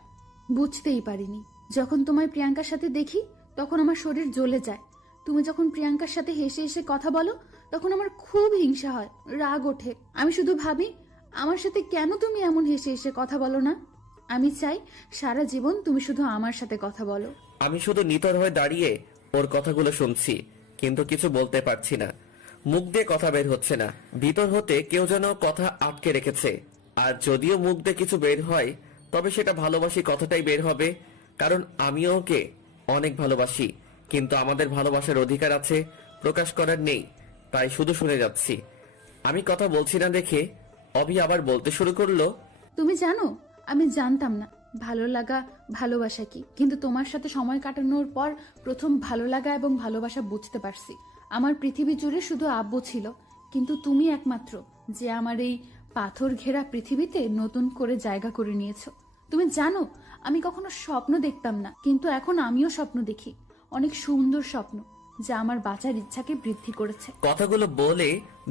বুঝতেই পারিনি। যখন তোমায় প্রিয়াঙ্কার সাথে দেখি তখন আমার শরীর জ্বলে যায়। তুমি যখন প্রিয়াঙ্কার সাথে হেসে হেসে কথা বলো তখন আমার খুব হিংসা হয়, রাগ ওঠে। আমি শুধু ভাবি আমার সাথে কেন তুমি এমন হেসে হেসে কথা বলো না? আমি চাই সারা জীবন তুমি শুধু আমার সাথে কথা বলো। আমি শুধু নিতর হয়ে দাঁড়িয়ে ওর কথাগুলো শুনছি, কিন্তু কিছু বলতে পারছি না। মুখ দিয়ে কথা বের হচ্ছে না। ভিতর হতে কেউ যেন কথা আটকে রেখেছে। আর যদিও মুখ দিয়ে কিছু বের হয়, তবে সেটা ভালোবাসি কথাটাই বের হবে। কারণ আমিও ওকে অনেক ভালোবাসি, কিন্তু আমাদের ভালোবাসার অধিকার আছে, প্রকাশ করার নেই। তাই শুধু শুনে যাচ্ছি। আমি কথা বলছি না দেখে অভি আবার বলতে শুরু করলো। তুমি জানো আমি জানতাম না ভালো লাগা ভালোবাসা কি, কিন্তু তোমার সাথে সময় কাটানোর পর প্রথম ভালো লাগা এবং ভালোবাসা বুঝতে পারছি। আমার পৃথিবী জুড়ে শুধু আব্বু ছিল, কিন্তু তুমি একমাত্র যে আমার এই পাথর ঘেরা পৃথিবীতে নতুন করে জায়গা করে নিয়েছো। তুমি জানো আমি কখনো স্বপ্ন দেখতাম না, কিন্তু এখন আমিও স্বপ্ন দেখি, অনেক সুন্দর স্বপ্ন যা আমার বাঁচার ইচ্ছাকে বৃদ্ধি করেছে। কথাগুলো বলে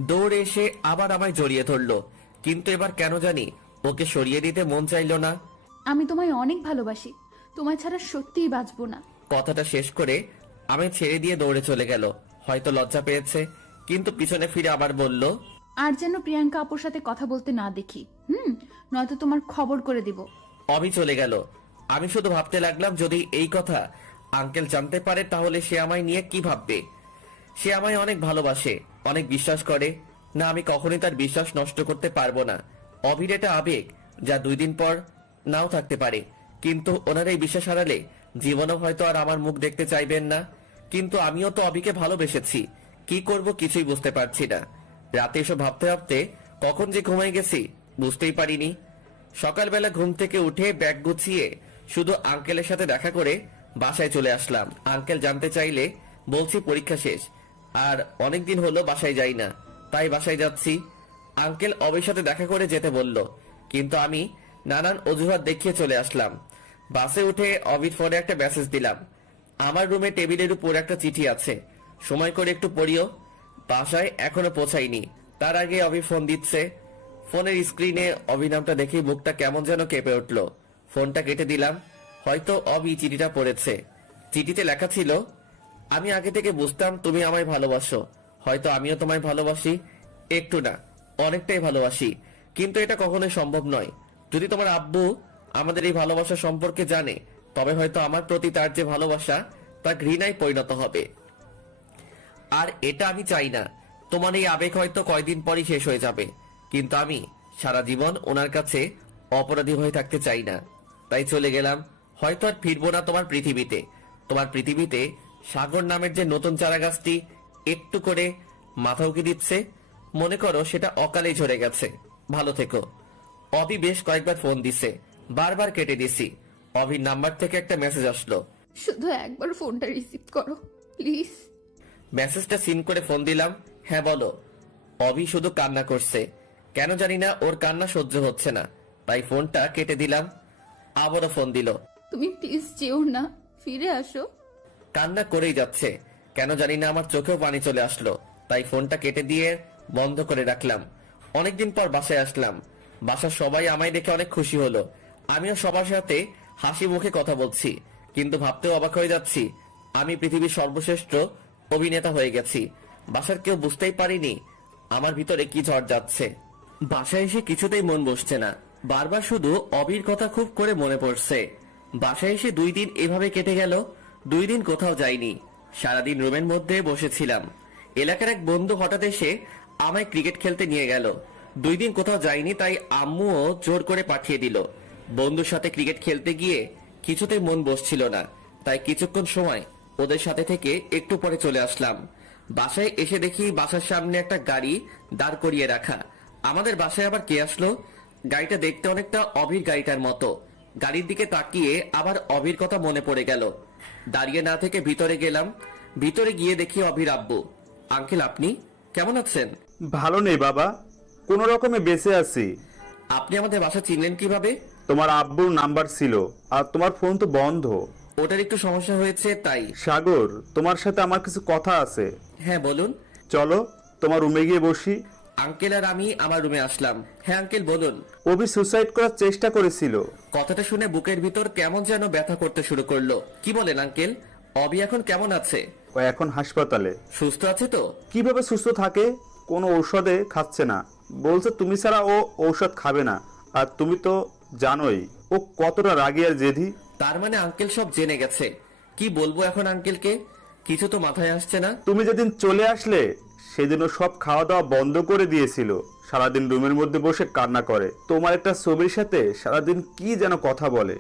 দৌড়ে এসে আবার আমায় জড়িয়ে ধরলো, কিন্তু এবার কেন জানি ওকে সরিয়ে দিতে মন চাইলো না। আমি তোমায় অনেক ভালোবাসি, তোমায় ছাড়া সত্যিই বাঁচবো না। কথাটা শেষ করে আমি ছেড়ে দিয়ে দৌড়ে চলে গেল। হয়তো লজ্জা পেয়েছে, কিন্তু পিছনে ফিরে আবার বলল, আর যেন প্রিয়াঙ্কা আপুর সাথে কথা বলতে না দেখি, নয়তো তোমার খবর করে দিব। অভি চলে গেল। আমি শুধু ভাবতে লাগলাম যদি এই কথা আঙ্কেল জানতে পারে তাহলে সে আমায় নিয়ে কি ভাববে। সে আমায় অনেক ভালোবাসে, অনেক বিশ্বাস করে। না, আমি কখনোই তার বিশ্বাস নষ্ট করতে পারবো না। অভির এটা আবেগ যা 2 দিন পর নাও থাকতে পারে, কিন্তু ওনার এই বিশ্বাস হারালে জীবনও হয়তো আর আমার মুখ দেখতে চাইবেন না। কিন্তু আমিও তো অভিকে ভালোবেসেছি, কি করব কিছুই বুঝতে পারছি না। রাতে এসব ভাবতে ভাবতে কখন যে ঘুমাই গেছি বুঝতেই পারিনি। সকালবেলা ঘুম থেকে উঠে ব্যাগ গুছিয়ে শুধু আঙ্কেলের সাথে দেখা করে বাসায় চলে আসলাম। আঙ্কেল জানতে চাইলে বলছি পরীক্ষা শেষ, আর অনেকদিন হলো বাসায় যাই না, তাই বাসায় যাচ্ছি। আঙ্কেল অবির সাথে দেখা করে যেতে বলল, কিন্তু আমি নানান অজুহাত দেখিয়ে চলে আসলাম। বাসে উঠে অবির ফোনে একটা মেসেজ দিলাম। আমার রুমে টেবিলের উপর একটা চিঠি আছে, সময় করে একটু পড়িও। বাসায় এখনো পৌঁছাইনি, তার আগে অভি ফোন দিচ্ছে। ফোনের স্ক্রিনে অভি নামটা দেখে মুখটা কেমন যেন কেঁপে উঠল। ফোনটা কেটে দিলাম। হয়তো অভি চিঠিটা পড়েছে। চিঠিতে লেখা ছিল, আমি আগে থেকে বুঝতাম তুমি আমায় ভালোবাসো, হয়তো আমিও তোমায় ভালোবাসি, একটু না অনেকটাই ভালোবাসি, কিন্তু এটা কখনোই সম্ভব নয়। যদি তোমার আব্বু আমাদের এই ভালোবাসা সম্পর্কে জানে, তবে হয়তো আমার প্রতি তার যে ভালোবাসা তা ঘৃণায় পরিণত হবে। আর এটা আমি চাই না। তোমার এই আবেগ হয়তো কয়দিন পরই শেষ হয়ে যাবে, কিন্তু আমি সারা জীবন ওনার কাছে অপরাধী হয়ে থাকতে চাই না। তাই চলে গেলাম। হয়তো আর ফিরবো না তোমার পৃথিবীতে। তোমার পৃথিবীতে সাগর নামের যে নতুন চারা গাছটি একটু করে মাথা উঁকি দিচ্ছে, মনে করো সেটা অকালেই ঝরে গেছে। ভালো থেকো। অভি বেশ কয়েকবার ফোন দিছে, বারবার কেটে দিছি। অভির নাম্বার থেকে একটা মেসেজ আসলো, শুধু একবার ফোনটা রিসিভ করো প্লিজ। মেসেজটা সিন করে ফোন দিলাম। হ্যাঁ বলো। অভি শুধু কান্না করছে, কেন জানি না ওর কান্না সহ্য হচ্ছে না, তাই ফোনটা কেটে দিলাম। আবারও ফোন দিল। তুমি প্লিজ যেও না, ফিরে আসো। কান্না করেই যাচ্ছে, কেন জানি না আমার চোখেও পানি চলে আসলো, তাই ফোনটা কেটে দিয়ে বন্ধ করে রাখলাম। অনেকদিন পর বাসায় আসলাম। বাসার সবাই আমায় দেখে অনেক খুশি হলো। আমিও সবার সাথে হাসি মুখে কথা বলছি, কিন্তু ভাবতেও অবাক হয়ে যাচ্ছি আমি পৃথিবীর সর্বশ্রেষ্ঠ অভিনেতা হয়ে গেছি। বাসার কেউ বুঝতেই পারিনি আমার ভিতরে কি ঝড় যাচ্ছে। বাসায় এসে কিছুতেই মন বসছে না, বারবার শুধু অবির কথা খুব করে মনে পড়ছে। বাসায় এসে 2 দিন এভাবে কেটে গেল। 2 দিন কোথাও যাইনি, সারাদিন রুমের মধ্যে বসেছিলাম। এলাকার এক বন্ধু হঠাৎ এসে আমায় ক্রিকেট খেলতে নিয়ে গেল। 2 দিন কোথাও যাইনি, তাই আম্মুও জোর করে পাঠিয়ে দিল। বন্ধুর সাথে ক্রিকেট খেলতে গিয়ে কিছুতেই মন বসছিল না, তাই কিছুক্ষণ সময় ওদের সাথে থেকে একটু পরে চলে আসলাম। বাসায় এসে দেখি বাসার সামনে একটা গাড়ি দাঁড় করিয়ে রাখা। আমাদের বাসায় আবার কে আসলো? গাড়িটা দেখতে অনেকটা অভির গাড়িটার মতো। গাড়ির দিকে তাকিয়ে আবার অভির কথা মনে পড়ে গেল। দাঁড়িয়ে না থেকে ভিতরে গেলাম। ভিতরে গিয়ে দেখি অভির আব্বু। আঙ্কেল, আপনি কেমন আছেন? ভালো নেই বাবা, কোনো রকমে বেঁচে আছি। আপনি আমাদের বাসা চিনলেন কিভাবে? তোমার আব্বুর নাম্বার ছিল, আর তোমার ফোন তো বন্ধ। ওটার একটু সমস্যা হয়েছে তাই। সাগর, তোমার সাথে আমার কিছু কথা আছে। হ্যাঁ বলুন। চলো তোমার রুমে গিয়ে বসি। আঙ্কেল আর আমি আমার রুমে আসলাম। হ্যাঁ আঙ্কেল বলুন। অভি সুসাইড করার চেষ্টা করেছিল। কথাটা শুনে বুকের ভিতর কেমন যেন ব্যথা করতে শুরু করলো। কি বলেন আঙ্কেল? অবি এখন কেমন আছে? ও এখন হাসপাতালে। সুস্থ আছে তো? কিভাবে সুস্থ থাকে? কোনো ঔষধে খাচ্ছে না, বলছে তুমি ছাড়া ও ঔষধ খাবে না। আর তুমি তো জানোই ও কতটা রাগী আর জেদি। তার মানে আঙ্কেল সব জেনে গেছে। কি বলবো এখন আঙ্কেলকে? কিছু তো মাথায় আসছে না। তুমি যেদিন চলে আসলে সেদিনও সব খাওয়া দাওয়া বন্ধ করে দিয়েছিল। সারাদিন রুমের মধ্যে বসে কান্না করে। তোমার একটা ছবির সাথে সারাদিন কি যেন কথা বলে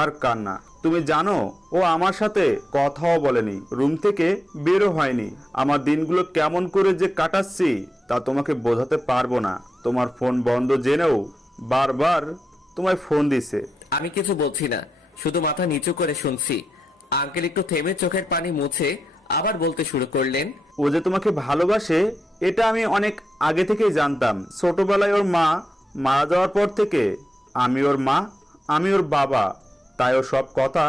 আর কান্না। তুমি জানো ও আমার সাথে কথাও বলেনি, রুম থেকে বেরো হয়নি। আমার দিনগুলো কেমন করে যে কাটাচ্ছি তা তোমাকে বোঝাতে পারবো না। তোমার ফোন বন্ধ জেনেও বারবার তোমায় ফোন দিছে। আমি কিছু বলছি না, শুধু মাথা নিচু করে শুনছি। আঙ্কেল একটু থেমে চোখের পানি মুছে আবার বলতে শুরু করলেন। ও যে তোমাকে ভালোবাসে এটা আমি অনেক আগে থেকেই জানতাম। ছোটবেলায় ওর মা মারা যাওয়ার পর থেকে আমি ওর মা, আমি ওর বাবা, তাই ও সব কথা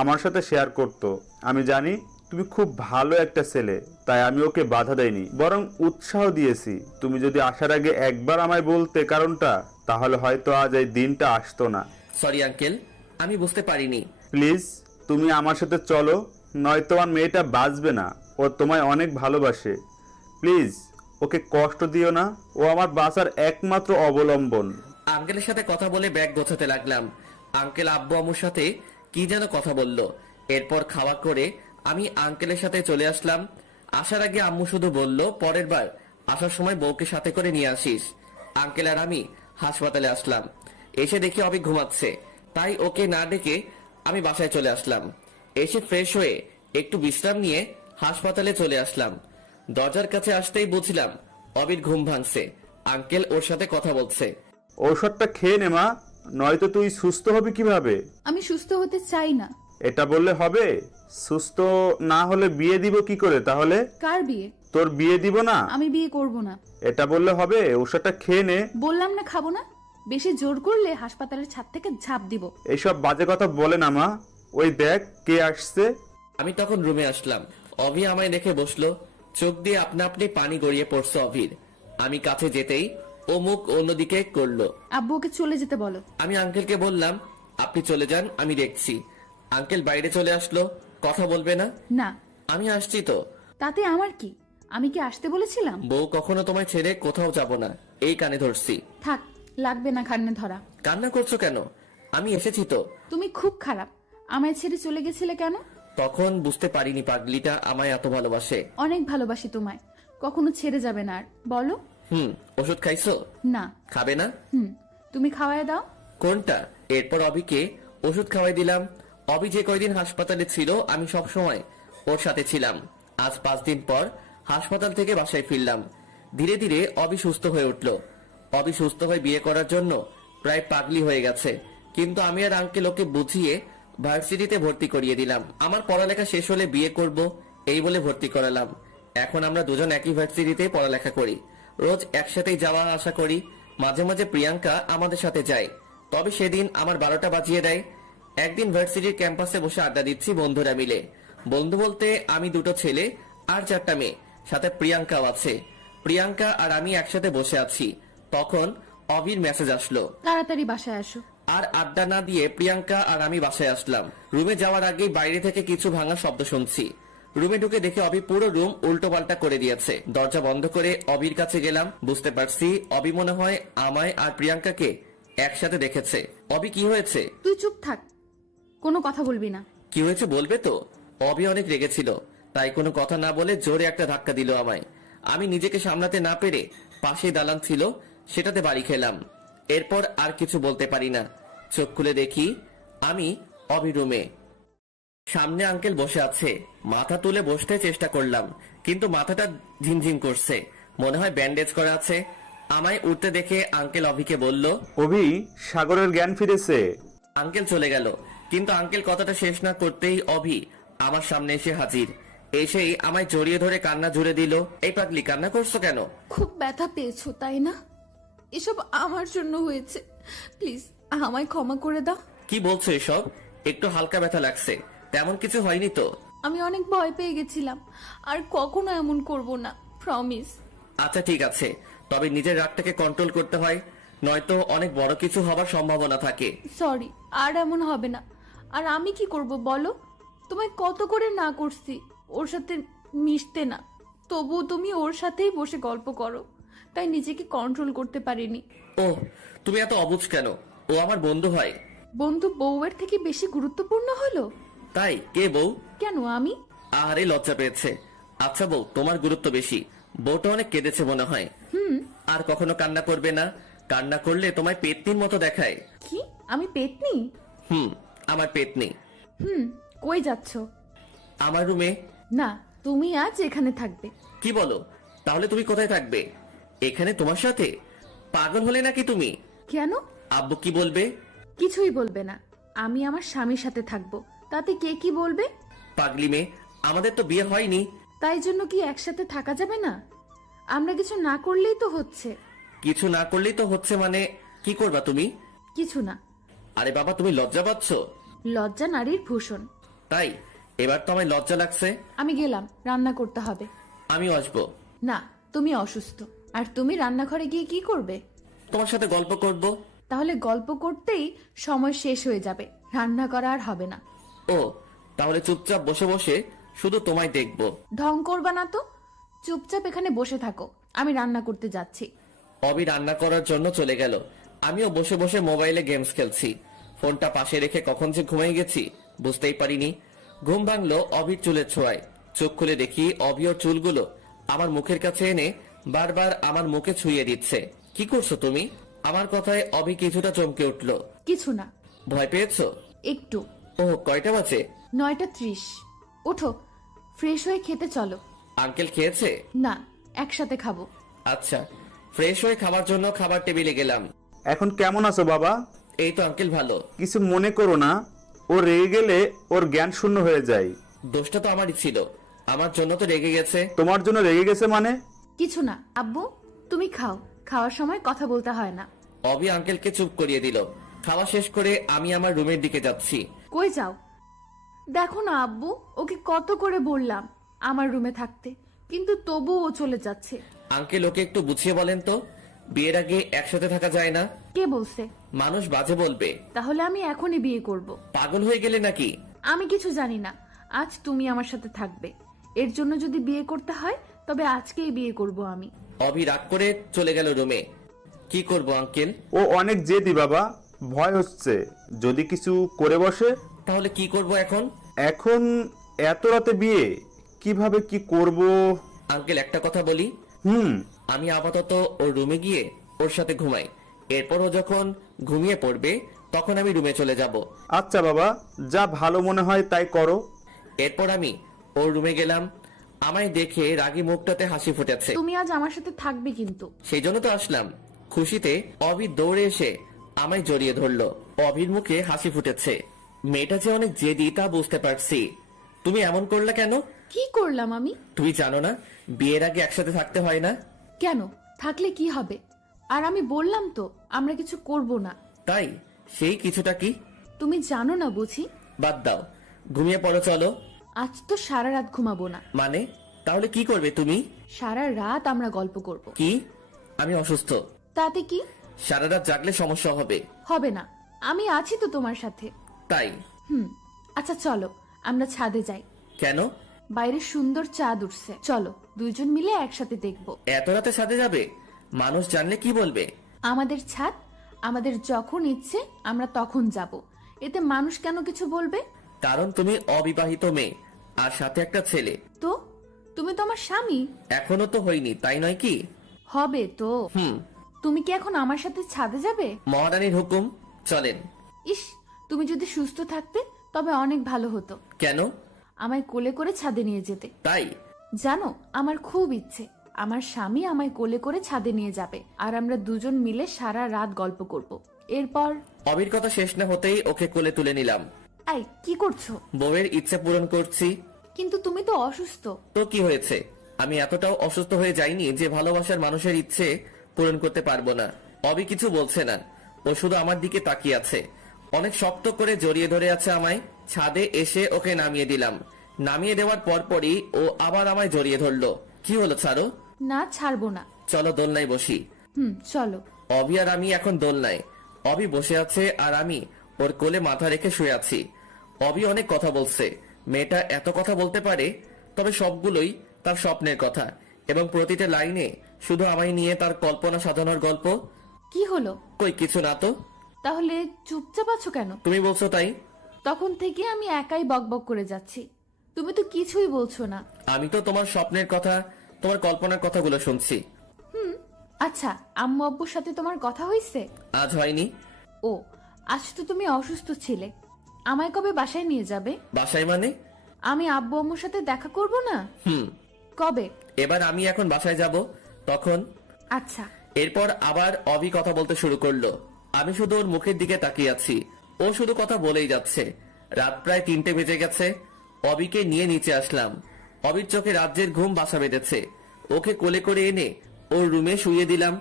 আমার সাথে শেয়ার করতো। আমি জানি তুমি খুব ভালো একটা ছেলে, তাই আমি ওকে বাধা দেইনি, বরং উৎসাহ দিয়েছি। তুমি যদি আসার আগে একবার আমায় বলতে কারণটা, তাহলে হয়তো আজ এই দিনটা আসতো না। সরি আঙ্কেল, আমি বুঝতে পারিনি। প্লিজ তুমি আমার সাথে চলো, নয়তো আমার মেয়েটা বাঁচবে না। ও তোমায় অনেক ভালোবাসে, প্লিজ ওকে কষ্ট দিও না। ও আমার বাঁচার একমাত্র অবলম্বন। আঙ্কেলের সাথে কথা বলে ব্যাগ গোছাতে লাগলাম। আঙ্কেল আব্বু আম্মুর সাথে কি যেন কথা বলল। এরপর খাওয়া করে আমি আঙ্কেলের সাথে চলে আসলাম। আসার আগে আম্মু শুধু বলল, পরের বার আসার সময় বউকে সাথে করে নিয়ে আসিস। আঙ্কেল আর আমি হাসপাতালে আসলাম। এসে দেখি অবি ঘুমাচ্ছে, তাই ওকে না ডেকে আমি বাসায় চলে আসলাম। এসে ফ্রেশ হয়ে একটু বিশ্রাম নিয়ে হাসপাতালে চলে আসলাম। দরজার কাছে আসতেই বুঝলাম অবির ঘুম ভাঙছে। আঙ্কেল ওর সাথে কথা বলছে। ঔষধটা খেয়ে নে মা, নয়তো তুই সুস্থ হবি কিভাবে? আমি সুস্থ হতে চাই না। এটা বললে হবে? সুস্থ না হলে বিয়ে দিব কি করে তাহলে? কার বিয়ে? তোর বিয়ে দিব না? আমি বিয়ে করব না। এটা বললে হবে? ঔষধটা খেয়ে নে। বললাম না খাবো না। বেশি জোর করলে হাসপাতালের ছাদ থেকে ঝাঁপ দিব। এইসব বাজে কথা বলে না মা। ওই দেখ কে আসছে। আমি তখন রুমে আসলাম। অভি আমায় দেখে বসলো। চোখ দিয়ে আপনা আপনি পানি গড়িয়ে পড়ছে অভির। আমি কাছে যেতেই ও মুখ অন্যদিকে করলো। আব্বুকে চলে যেতে বলো। আমি আঙ্কেলকে বললাম, আপনি চলে যান, আমি দেখছি। আঙ্কেল বাইরে চলে আসলো। কথা বলবে না? না। আমি আসছি তো। তাতে আমার কি? আমি কি আসতে বলেছিলাম? বউ কখনো তোমায় ছেড়ে কোথাও যাব না, এই কানে ধরছি। থাক, লাগবে না কান্নে ধরা। কান্না করছো কেন? আমি এসেছি তো। তুমি খুব খারাপ। আমায় ছেড়ে চলে গেছিলে কেন? তখন বুঝতে পারিনি পাগলিটা আমায় এত ভালোবাসে। অনেক ভালোবাসি তোমায়, কখনো ছেড়ে যাবে না। আর বলো। ওষুধ খাইছো? না। খাবে না? তুমি খাওয়ায় দাও। কোনটা? এরপর অবিকে ওষুধ খাওয়াই দিলাম। অবি যে কয়দিন হাসপাতালে ছিল আমি সব সময় ওর সাথে ছিলাম। আজ 5 দিন পর হাসপাতাল থেকে বাসায় ফিরলাম। ধীরে ধীরে অবি সুস্থ হয়ে উঠল। অবি সুস্থ হয়ে বিয়ে করার জন্য প্রায় পাগলি হয়ে গেছে, কিন্তু আমি আর আঙ্কেল ওকে বুঝিয়ে ভার্সিটিতে ভর্তি করিয়ে দিলাম। আমার পড়ালেখা শেষ হলে বিয়ে করব এই বলে ভর্তি করালাম। এখন আমরা দুজন একই ভার্সিটিতে পড়ালেখা করি, রোজ একসাথেই যাওয়া আসা করি। মাঝে মাঝে প্রিয়াঙ্কা আমাদের সাথে যায়, তবে সেদিন আমার 12টা বাজিয়ে দেয়। একদিন ভার্সিটির ক্যাম্পাসে বসে আড্ডা দিচ্ছি বন্ধুরা মিলে। বন্ধু বলতে আমি 2টো ছেলে আর 4টা মেয়ে, সাথে প্রিয়াঙ্কাও আছে। প্রিয়াঙ্কা আর আমি একসাথে বসে আছি, তখন অবির মেসেজ আসলো। তাড়াতাড়ি বাসায় আসো। আর আড্ডা না দিয়ে প্রিয়াঙ্কা আর আমি বাসায় আসলাম। রুমে যাওয়ার আগেই বাইরে থেকে কিছু ভাঙা শব্দ শুনছি। রুমে ঢুকে দেখে অভি পুরো রুম উল্টো পাল্টা করে দিয়েছে। দরজা বন্ধ করে অবির কাছে গেলাম। বুঝতে পারছি অবি মনে হয় আমায় আর প্রিয়াঙ্কাকে একসাথে দেখেছে। অবি, কি হয়েছে? তুই চুপ থাক, কোনো কথা বলবি না। কি হয়েছে বলবে তো? অবি অনেক রেগেছিল, তাই কোনো কথা না বলে জোরে একটা ধাক্কা দিল আমায়। আমি নিজেকে সামলাতে না পেরে পাশেই দালান ছিল, সেটাতে বাড়ি খেলাম। এরপর আর কিছু বলতে পারি না। চোখ খুলে দেখি আমি অবি রুমে। সামনে আঙ্কেল বসে আছে। মাথা তুলে বসতে চেষ্টা করলাম, কিন্তু মাথাটা ঝিমঝিম করছে, মনে হয় ব্যান্ডেজ করা আছে। আমায় উঠতে দেখে আঙ্কেল অভিকে বলল, অভি, সাগরের জ্ঞান ফিরেছে। আঙ্কেল চলে গেল, কিন্তু আঙ্কেল কথাটা শেষ না করতেই অভি আমার সামনে এসে হাজির। এসেই আমায় জড়িয়ে ধরে কান্না জুড়ে দিল। এই পাগলি, কান্না করছো কেন? খুব ব্যথা পেয়েছো তাই না? এসব আমার জন্য হয়েছে, প্লিজ আমায় ক্ষমা করে দাও। কি বলছো এসব? একটু হালকা ব্যথা লাগছে, তেমন কিছু হয়নি তো? আমি অনেক ভয় পেয়ে গেছিলাম, আর কখনো এমন করব না, প্রমিস। আচ্ছা ঠিক আছে, তবে নিজের রাগটাকে কন্ট্রোল করতে হয়, নয়তো অনেক বড় কিছু হবার সম্ভাবনা থাকে। সরি, আর এমন হবে না। আর আমি কি করব বলো? তোমায় কত করে না করছি ওর সাথে মিশতে না, তবুও তুমি ওর সাথেই বসে গল্প করো, তাই নিজেকে কন্ট্রোল করতে পারিনি। ও, তুমি এত অবুঝ কেন? ও আমার বন্ধু হয়। বন্ধু বউয়ের থেকে বেশি গুরুত্বপূর্ণ হলো? তাই? কে বউ? কেন আমি? আরে লজ্জা পেয়েছে। আচ্ছা বউ, তোমার গুরুত্ব বেশি। বউটা অনেক কেঁদেছে মনে হয়। আর কখনো কান্না করবে না। কান্না করলে তোমায় পেতনির মতো দেখায়। কি? আমি পেতনি? আমার পেতনি। কই যাচ্ছ? আমার রুমে। না, তুমি আজ এখানে থাকবে। কি বলো? তাহলে তুমি কোথায় থাকবে? এখানে তোমার সাথে? পাগল হলে নাকি তুমি? কেন? আব্বু কি বলবে? কিছুই বলবে না, আমি আমার স্বামীর সাথে থাকবো, তাতে কে কি বলবে? পাগলি মেয়ে, আমাদের তো বিয়ে হয়নি। তাই জন্য কি একসাথে থাকা যাবে না? আমরা কিছু না করলেই তো হচ্ছে। কিছু না করলেই তো হচ্ছে মানে? কি করবা তুমি? কিছু না। আরে বাবা, তুমি লজ্জা পাচ্ছ? লজ্জা নারীর ভূষণ। তাই? এবার তো আমায় লজ্জা লাগছে। আমি গেলাম, রান্না করতে হবে। আমিও আসবো। না, তুমি অসুস্থ, আর তুমি রান্নাঘরে গিয়ে কি করবে? তোমার সাথে গল্প করব। তাহলে গল্প করতেই সময় শেষ হয়ে যাবে, রান্না করা আর হবে না। ও, তাহলে চুপচাপ বসে বসে শুধু তোমায় দেখবো। ঢং করবা না তো, চুপচাপ এখানে বসে থাকো, আমি রান্না করতে যাচ্ছি। অবি রান্না করার জন্য চলে গেল। আমিও বসে বসে মোবাইলে গেমস খেলছি। ফোনটা পাশে রেখে কখন যে ঘুমিয়ে গেছি বুঝতেই পারিনি। ঘুম ভাঙলো অবির চুলের ছোঁয়ায়। চোখ খুলে দেখি অবি ওর চুলগুলো আমার মুখের কাছে এনে বারবার আমার মুখে ছুঁয়ে দিচ্ছে। কি করছো তুমি? আমার কথায় অবি কিছুটা চমকে উঠলো। কিছু না। ভয় পেয়েছো? একটু। ও, কয়টা বাজে? 9:30। ওঠো, ফ্রেশ হয়ে খেতে চলো। আঙ্কেল খেয়েছে? না, একসাথে খাবো। আচ্ছা। ফ্রেশ হয়ে খাবার জন্য খাবার টেবিলে গেলাম। এখন কেমন আছো বাবা? এই তো আঙ্কেল, ভালো। কিছু মনে করো না, ও রেগে গেলে ওর জ্ঞান শূন্য হয়ে যায়। দোষটা তো আমারই ছিল, আমার জন্য তো রেগে গেছে। তোমার জন্য রেগে গেছে মানে? কিছু না আব্বু, তুমি খাও, খাওয়ার সময় কথা বলতে হয় না। অবি আঙ্কেলকে চুপ করিয়ে দিল। খাওয়া শেষ করে আমি আমার রুমের দিকে যাচ্ছি। কই যাও? দেখো না আব্বু, ওকে কত করে বললাম আমার রুমে থাকতে, কিন্তু তবুও ও চলে যাচ্ছে। আঙ্কেল, ওকে একটু বুঝিয়ে বলেন তো, বিয়ের আগে একসাথে থাকা যায় না। কে বলছে? মানুষ বাজে বলবে। তাহলে আমি এখনই বিয়ে করব। পাগল হয়ে গেলে নাকি? আমি কিছু জানি না, আজ তুমি আমার সাথে থাকবে। এর জন্য যদি বিয়ে করতে হয় তবে আজকেই বিয়ে করব আমি। অভি রাগ করে চলে গেল রুমে। কি করব আঙ্কেল? ও অনেক জেদি বাবা, ভয় হচ্ছে যদি কিছু করে বসে। তাহলে কি করব এখন? এখন এত রাতে বিয়ে, কিভাবে কি করব? আঙ্কেল, একটা কথা বলি। আমি আপাতত ওর রুমে গিয়ে ওর সাথে ঘুমাই। এরপর ও যখন ঘুমিয়ে পড়বে তখন আমি রুমে চলে যাব। আচ্ছা বাবা, যা ভালো মনে হয় তাই করো। এরপর আমি ওর রুমে গেলাম। আমায় দেখে রাগী মুখটাতে হাসি ফুটেছে। তুমি আজ আমার সাথে থাকবে কিন্তু। সেই জন্য তো আসলাম। খুশিতে অভি দৌড়ে এসে আমায় জড়িয়ে ধরলো। অভির মুখে হাসি ফুটেছে। মেয়েটা যে অনেক জেদি তা বুঝতে পারছি। তুমি এমন করলে কেন? কি করলাম আমি? তুমি জানো না বিয়ের আগে একসাথে থাকতে হয় না? কেন? থাকলে কি হবে? আর আমি বললাম তো আমরা কিছু করব না। তাই? সেই কিছুটা কি? তুমি জানো না বুঝি? বাদ দাও, ঘুমিয়ে পড়ো চলো। আজ তো সারা রাত ঘুমাবো না। মানে? তাহলে কি করবে তুমি? সারা রাত আমরা গল্প করব। কি? আমি অসুস্থ। তাতে কি? সারা রাত জাগলে সমস্যা হবে। হবে না, আমি আছি তো তোমার সাথে। তাই? আচ্ছা চলো আমরা ছাদে যাই, কেন? বাইরে সুন্দর চাঁদ উঠছে, চলো দুইজন মিলে একসাথে দেখব। এত রাতে ছাদে যাবে? মানুষ জানলে কি বলবে? আমাদের ছাদ, আমাদের যখন ইচ্ছে আমরা তখন যাব, এতে মানুষ কেন কিছু বলবে? কারণ তুমি অবিবাহিত মেয়ে, আর সাথে একটা ছেলে। তো তুমি তো আমার স্বামী। এখনো তো হয়নি, তাই নয় কি? হবে তো। হুম। তুমি কি এখন আমার সাথে ছাদে যাবে? মহারানীর হুকুম, চলেন। ইস, তুমি যদি সুস্থ থাকতে তবে অনেক ভালো হতো, কেন? আমায় কোলে করে ছাদে নিয়ে যেতে। তাই? জানো, আমার খুব ইচ্ছে আমার স্বামী আমায় কোলে করে ছাদে নিয়ে যাবে, আর আমরা দুজন মিলে সারা রাত গল্প করব। এরপর অবির কথা শেষ না হতেই ওকে কোলে তুলে নিলাম। এই কি করছো? বউয়ের ইচ্ছা পূরণ করছি। কিন্তু তুমি তো অসুস্থ। তো কি হয়েছে? আমি এতটাও অসুস্থ হয়ে যাইনি যে ভালোবাসার মানুষের ইচ্ছে পূরণ করতে পারবো না। অবি কিছু বলছে না, ও শুধু আমার দিকে তাকিয়ে আছে। অনেক শক্ত করে জড়িয়ে ধরে আছে আমায়। ছাদে এসে ওকে নামিয়ে দিলাম। নামিয়ে দেওয়ার পরপরই ও আবার আমায় জড়িয়ে ধরলো। কি হলো, ছাড়ো। না, ছাড়বো না। চলো দোলনায় বসি। চলো। অবি আর আমি এখন দোলনায়। অবি বসে আছে আর আমি ওর কোলে মাথা রেখে শুয়ে আছি। অবি অনেক কথা বলছে। মেয়েটা এত কথা বলতে পারে, তবে সবগুলোই তার স্বপ্নের কথা, এবং প্রতিটা লাইনে শুধু আমায় নিয়ে তার কল্পনা সাজানোর গল্প। কি হলো? কই কিছু না তো। তাহলে চুপচাপ আছো কেন? তুমি বলছো তাই। তখন থেকে আমি একাই বকবক করে যাচ্ছি, তুমি তো কিছুই বলছো না। আমি তো তোমার স্বপ্নের কথা, তোমার কল্পনার কথাগুলো শুনছি। আচ্ছা, আম্মু আব্বুর সাথে তোমার কথা হয়েছে? আজ হয়নি। ও, আজ তো তুমি অসুস্থ ছিলে। আমায় কবে বাসায় নিয়ে যাবে? বাসায় মানে? আমি আব্বু আম্মুর সাথে দেখা করব না? কবে? এবার আমি এখন বাসায় যাব, তখন। আচ্ছা। এরপর আবার অবি কথা বলতে শুরু করলো। আমি শুধু ওর মুখের দিকে তাকিয়ে আছি। ও শুধু কথা বলেই যাচ্ছে। রাত প্রায় 3টে বেজে গেছে। অবিকে নিয়ে নিচে আসলাম। অবির চোখে রাজ্যের ঘুম বাসা বেঁধেছে। ওকে কোলে করে এনে ওর রুমে শুইয়ে দিলাম।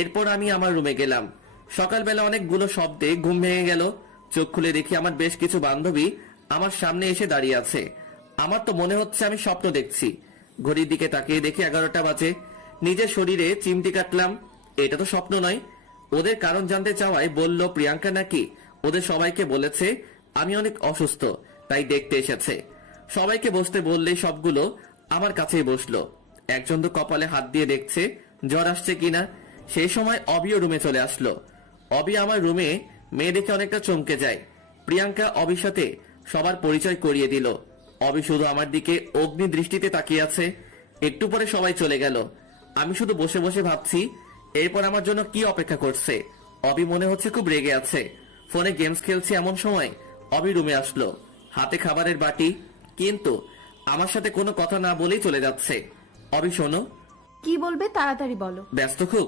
এরপর আমি আমার রুমে গেলাম। সকালবেলা অনেকগুলো শব্দে ঘুম ভেঙে গেল। চোখ খুলে দেখি আমার বেশ কিছু বান্ধবী আমার সামনে এসে দাঁড়িয়ে আছে। আমার তো মনে হচ্ছে আমি স্বপ্ন দেখছি। ঘড়ির দিকে তাকিয়ে দেখি 11টা বাজে। নিজের শরীরে চিমটি কাটলাম। এটা তো স্বপ্ন নয়। ওদের কারণ জানতে চাওয়ায় বলল প্রিয়াঙ্কা নাকি ওদের সবাইকে বলেছে আমি অনেক অসুস্থ, তাই দেখতে এসেছে। সবাইকে বসতে বললে সবগুলো আমার কাছেই বসলো। একজন তো কপালে হাত দিয়ে দেখছে জ্বর আসছে কিনা। সেই সময় অবিও রুমে চলে আসলো। অবি আমার রুমে মেয়ে দেখে অনেকটা চমকে যায়। প্রিয়াঙ্কা অবির সাথে সবার পরিচয় করিয়ে দিল। অবি শুধু আমার দিকে অগ্নি দৃষ্টিতে তাকিয়ে আছে। একটু পরে সবাই চলে গেল। আমি শুধু বসে বসে ভাবছি এরপর আমার জন্য কি অপেক্ষা করছে। অবি মনে হচ্ছে খুব রেগে আছে। ফোনে গেমস খেলছি এমন সময় অবি রুমে আসলো, হাতে খাবারের বাটি, কিন্তু আমার সাথে কোনো কথা না বলেই চলে যাচ্ছে। অবি শোনো। কি বলবে তাড়াতাড়ি বলো। ব্যস্ত খুব?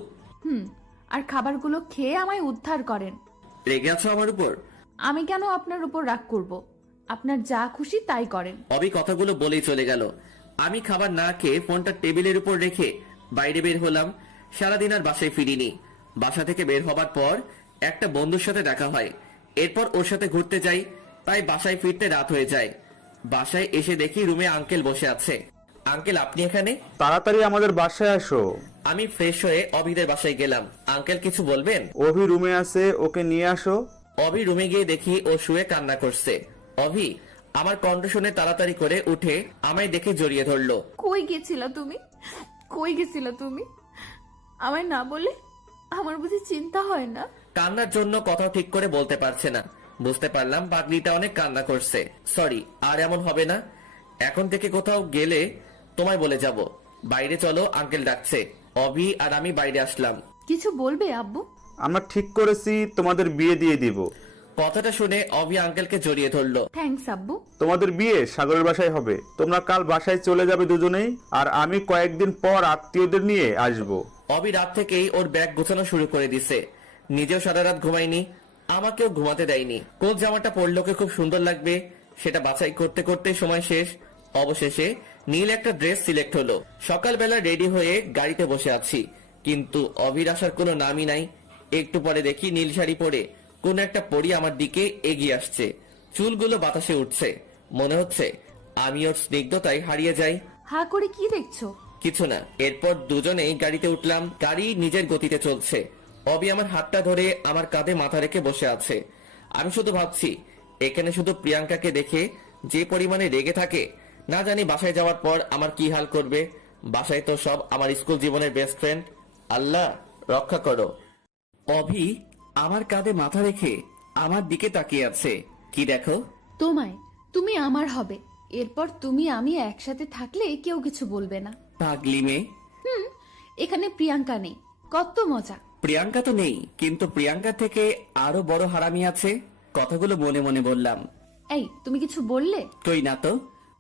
আর খাবারগুলো খেয়ে আমায় উদ্ধার করেন। রেগে আছো আমার উপর? আমি কেন আপনার উপর রাগ করব? আপনার যা খুশি তাই করেন। অবি কথাগুলো বলেই চলে গেল। আমি খাবার না খেয়ে ফোনটা টেবিলের উপর রেখে বাইরে বের হলাম। সারাদিন আর বাসায় ফিরিনি। বাসা থেকে বের হবার পর একটা বন্ধুর সাথে দেখা হয়। এরপর ওর সাথে ঘুরতে যাই, তাই বাসায় ফিরতে রাত হয়ে যায়। বাসায় এসে দেখি রুমে আঙ্কেল বসে আছে। আঙ্কেল আপনি এখানে? তাড়াতাড়ি আমাদের বাসায় আসো। আমি ফ্রেশ হয়ে অভিদের বাসায় গেলাম। আঙ্কেল কিছু বলবেন? অভি রুমে আছে, ওকে নিয়ে আসো। অভি রুমে গিয়ে দেখি ও শুয়ে কান্না করছে। অভি আমার কণ্ঠ শুনে তাড়াতাড়ি করে উঠে আমায় দেখে জড়িয়ে ধরলো। কই গেছিলা তুমি? কই গেছিলা তুমি? আমায় না বলে আমার বুঝি চিন্তা হয় না? কান্নার জন্য কথা ঠিক করে বলতে পারছে না। বুঝতে পারলাম পাগলিটা অনেক কান্না করছে। সরি, আর এমন হবে না। এখন থেকে কোথাও গেলে তোমায় বলে যাব। বাইরে চলো, আঙ্কেল ডাকছে। অভি আর আমি বাইরে আসলাম। কিছু বলবে আব্বু? আমরা ঠিক করেছি তোমাদের বিয়ে দিয়ে দিব। কথাটা শুনে অভি আঙ্কেলকে জড়িয়ে ধরলো। থ্যাঙ্কস আব্বু। তোমাদের বিয়ে সাগরের বাসায় হবে। তোমরা কাল বাসায় চলে যাবে দুজনেই, আর আমি কয়েকদিন পর আত্মীয়দের নিয়ে আসব। অভি রাত থেকেই ওর ব্যাগ গোছানো শুরু করে দিছে। নিজেও সারা রাত ঘুমায়নি, আমাকেও ঘুমাতে দেয়নি। কোন জামাটা পরলোকে খুব সুন্দর লাগবে সেটা বাছাই করতে করতে সময় শেষ। অবশেষে নীল একটা ড্রেস সিলেক্ট হলো। সকালবেলা রেডি হয়ে গাড়িতে বসে আছি, কিন্তু অভির আসার কোনো নামই নাই। একটু পরে দেখি নীল শাড়ি পরে কোন একটা পরী আমার দিকে এগিয়ে আসছে। চুলগুলো বাতাসে উঠছে। মনে হচ্ছে আমি ওর স্নিগ্ধতায় হারিয়ে যাই। হা করে কি দেখছো? কিছু না। এরপর দুজনেই গাড়িতে উঠলাম। গাড়ি নিজের গতিতে চলছে। অবি আমার হাতটা ধরে আমার কাঁধে মাথা রেখে বসে আছে। আমি শুধু ভাবছি এখানে শুধু প্রিয়াঙ্কাকে দেখে যে পরিমাণে রেগে থাকে, না জানি বাসায় যাওয়ার পর আমার কি হাল করবে। বাসায় তো সব আমার স্কুল জীবনের বেস্ট ফ্রেন্ড। আল্লাহ রক্ষা করো। অভি আমার কাঁধে মাথা রেখে আমার দিকে তাকিয়ে আছে। কি দেখো? তোমায়। তুমি আমার হবে। এরপর তুমি আমি একসাথে থাকলে কেউ কিছু বলবে না। পাগলি মেয়ে। এখানে প্রিয়াঙ্কা নেই, কত মজা। প্রিয়াঙ্কা তো নেই, কিন্তু প্রিয়াঙ্কা থেকে আরো বড় হারামি আছে। কথাগুলো মনে মনে বললাম। এই, তুমি কিছু বললে? কই না তো।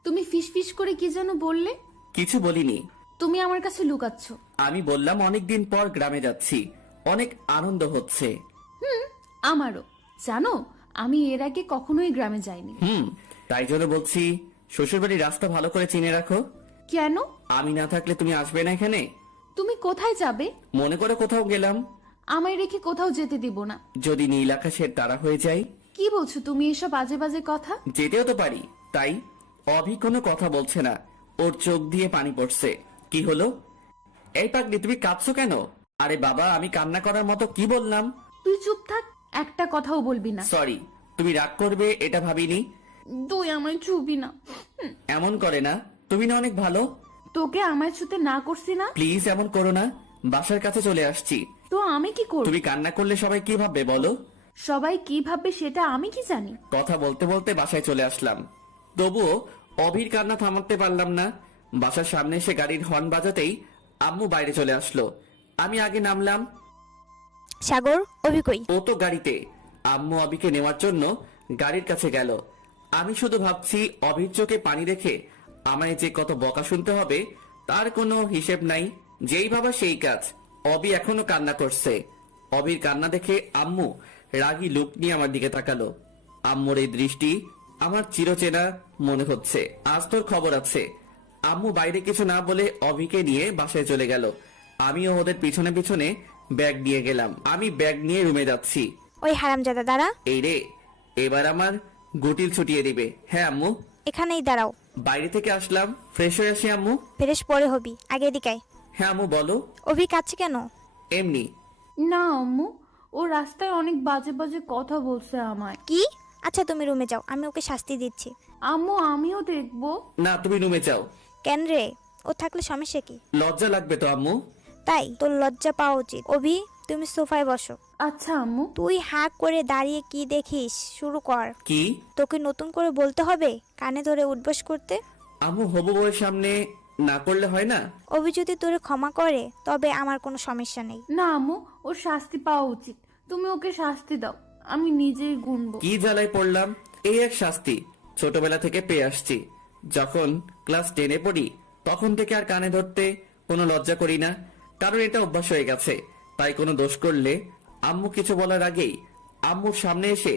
তুমি ফিস ফিস করে কি যেন বললে? কিছু বলিনি। তুমি আমার কাছে লুকাচ্ছ। আমি বললাম অনেকদিন পর গ্রামে যাচ্ছি, অনেক আনন্দ হচ্ছে। আমারও। জানো, আমি এর আগে কখনোই গ্রামে যাইনি। তাই জন্য বলছি শ্বশুরবাড়ির রাস্তা ভালো করে চিনে রাখো। কেন? আমি না থাকলে তুমি আসবে না এখানে। তুমি কোথায় যাবে? মনে করে কোথাও গেলাম। আমায় রেখে কোথাও যেতে দিব না। যদি নীল আকাশের তারা হয়ে যায়। কি বলছো তুমি এসব বাজে বাজে কথা? যেতেও তো পারি। তাই অভি কোনো কথা বলছে না, ওর চোখ দিয়ে পানি পড়ছে। কি হলো? এই পাগলি, তুমি কাঁদছো কেন? আরে বাবা, আমি কান্না করার মতো কি বললাম? তুই চুপ থাক, একটা কথাও বলবি না। সরি, তুমি রাগ করবে এটা ভাবিনি। তুই আমায় ছুবি না। এমন করে না, তুমি না অনেক ভালো। তোকে আমায় ছুতে না করছি না? প্লিজ এমন করো না, বাসার কাছে চলে আসছি। তো আমি কি করব? তুমি কান্না করলে সবাই কি ভাববে বলো? সবাই কি ভাববে সেটা আমি কি জানি? কথা বলতে বলতে বাসায় চলে আসলাম, তবুও অভির কান্না থামাতে পারলাম না। বাসার সামনে এসে গাড়ির হর্ন বাজাতেই আম্মু বাইরে চলে আসলো। আমি আগে নামলাম। সাগর, অভি কই? ও তো গাড়িতে। আম্মু অভিকে নেওয়ার জন্য গাড়ির কাছে গেল। আমি শুধু ভাবছি অভির চোখে পানি রেখে আমায় যে কত বকা শুনতে হবে তার কোনো হিসেব নাই। যেই ভাবা সেই কাজ। অভি এখনো কান্না করছে। অভির কান্না দেখে আম্মু রাগী লুক নিয়ে আমার দিকে তাকালো। আম্মুর এই দৃষ্টি আমার চিরচেনা মনে হচ্ছে। আজ তোর খবর আছে। আম্মু বাইরে কিছু না বলে অভিকে নিয়ে বাসায় চলে গেল। আমিও ওদের পিছনে পিছনে ব্যাগ নিয়ে গেলাম। আমি ব্যাগ নিয়ে রুমে যাচ্ছি। ওই হারামজাদা দাঁড়া। এই রে, এবার আমার গুটিল ছুটিয়ে দিবে। হ্যাঁ আম্মু। এখানেই দাঁড়াও। বাইরে থেকে আসলাম, ফ্রেশ হয়ে আসি আম্মু। ফ্রেশ পরে হবি, আগে এদিকে আয়। হ্যাঁ আম্মু বলো। অভি কাঁদছে কেন? এমনি। না আম্মু, ও রাস্তায় অনেক বাজে বাজে কথা বলছে আমায়। কি? আচ্ছা তুমি রুমে যাও, আমি ওকে শাস্তি দিচ্ছি। আম্মু, আমিও দেখবো। না, তুমি রুমে যাও। কেন রে? ও থাকলে সমস্যা কি? লজ্জা লাগবে তো আম্মু। তাই তোর লজ্জা পাওয়া উচিত। অভি, তুমি সোফায় বসো। আচ্ছা আম্মু। তুই হাঁ করে দাঁড়িয়ে কি দেখিস? শুরু কর। কি? তোকে নতুন করে বলতে হবে কানে ধরে উঠবস করতে? আম্মু হবু বউয়ের সামনে না করলে হয় না? অভি যদি তোরে ক্ষমা করে তবে আমার কোনো সমস্যা নেই। না আম্মু, ওর শাস্তি পাওয়া উচিত। তুমি ওকে শাস্তি দাও, আমি নিজেই গুনবো। কি জ্বালায় পড়লাম। এই এক শাস্তি ছোটবেলা থেকে পেয়ে আসছি। যখন ক্লাস 10-এ পড়ি তখন থেকে আর কানে ধরতে কোনো লজ্জা করি না, কারণ এটা অভ্যাস হয়ে গেছে। তাই কোনো দোষ করলে আম্মু কিছু বলার আগেই আম্মুর সামনে এসে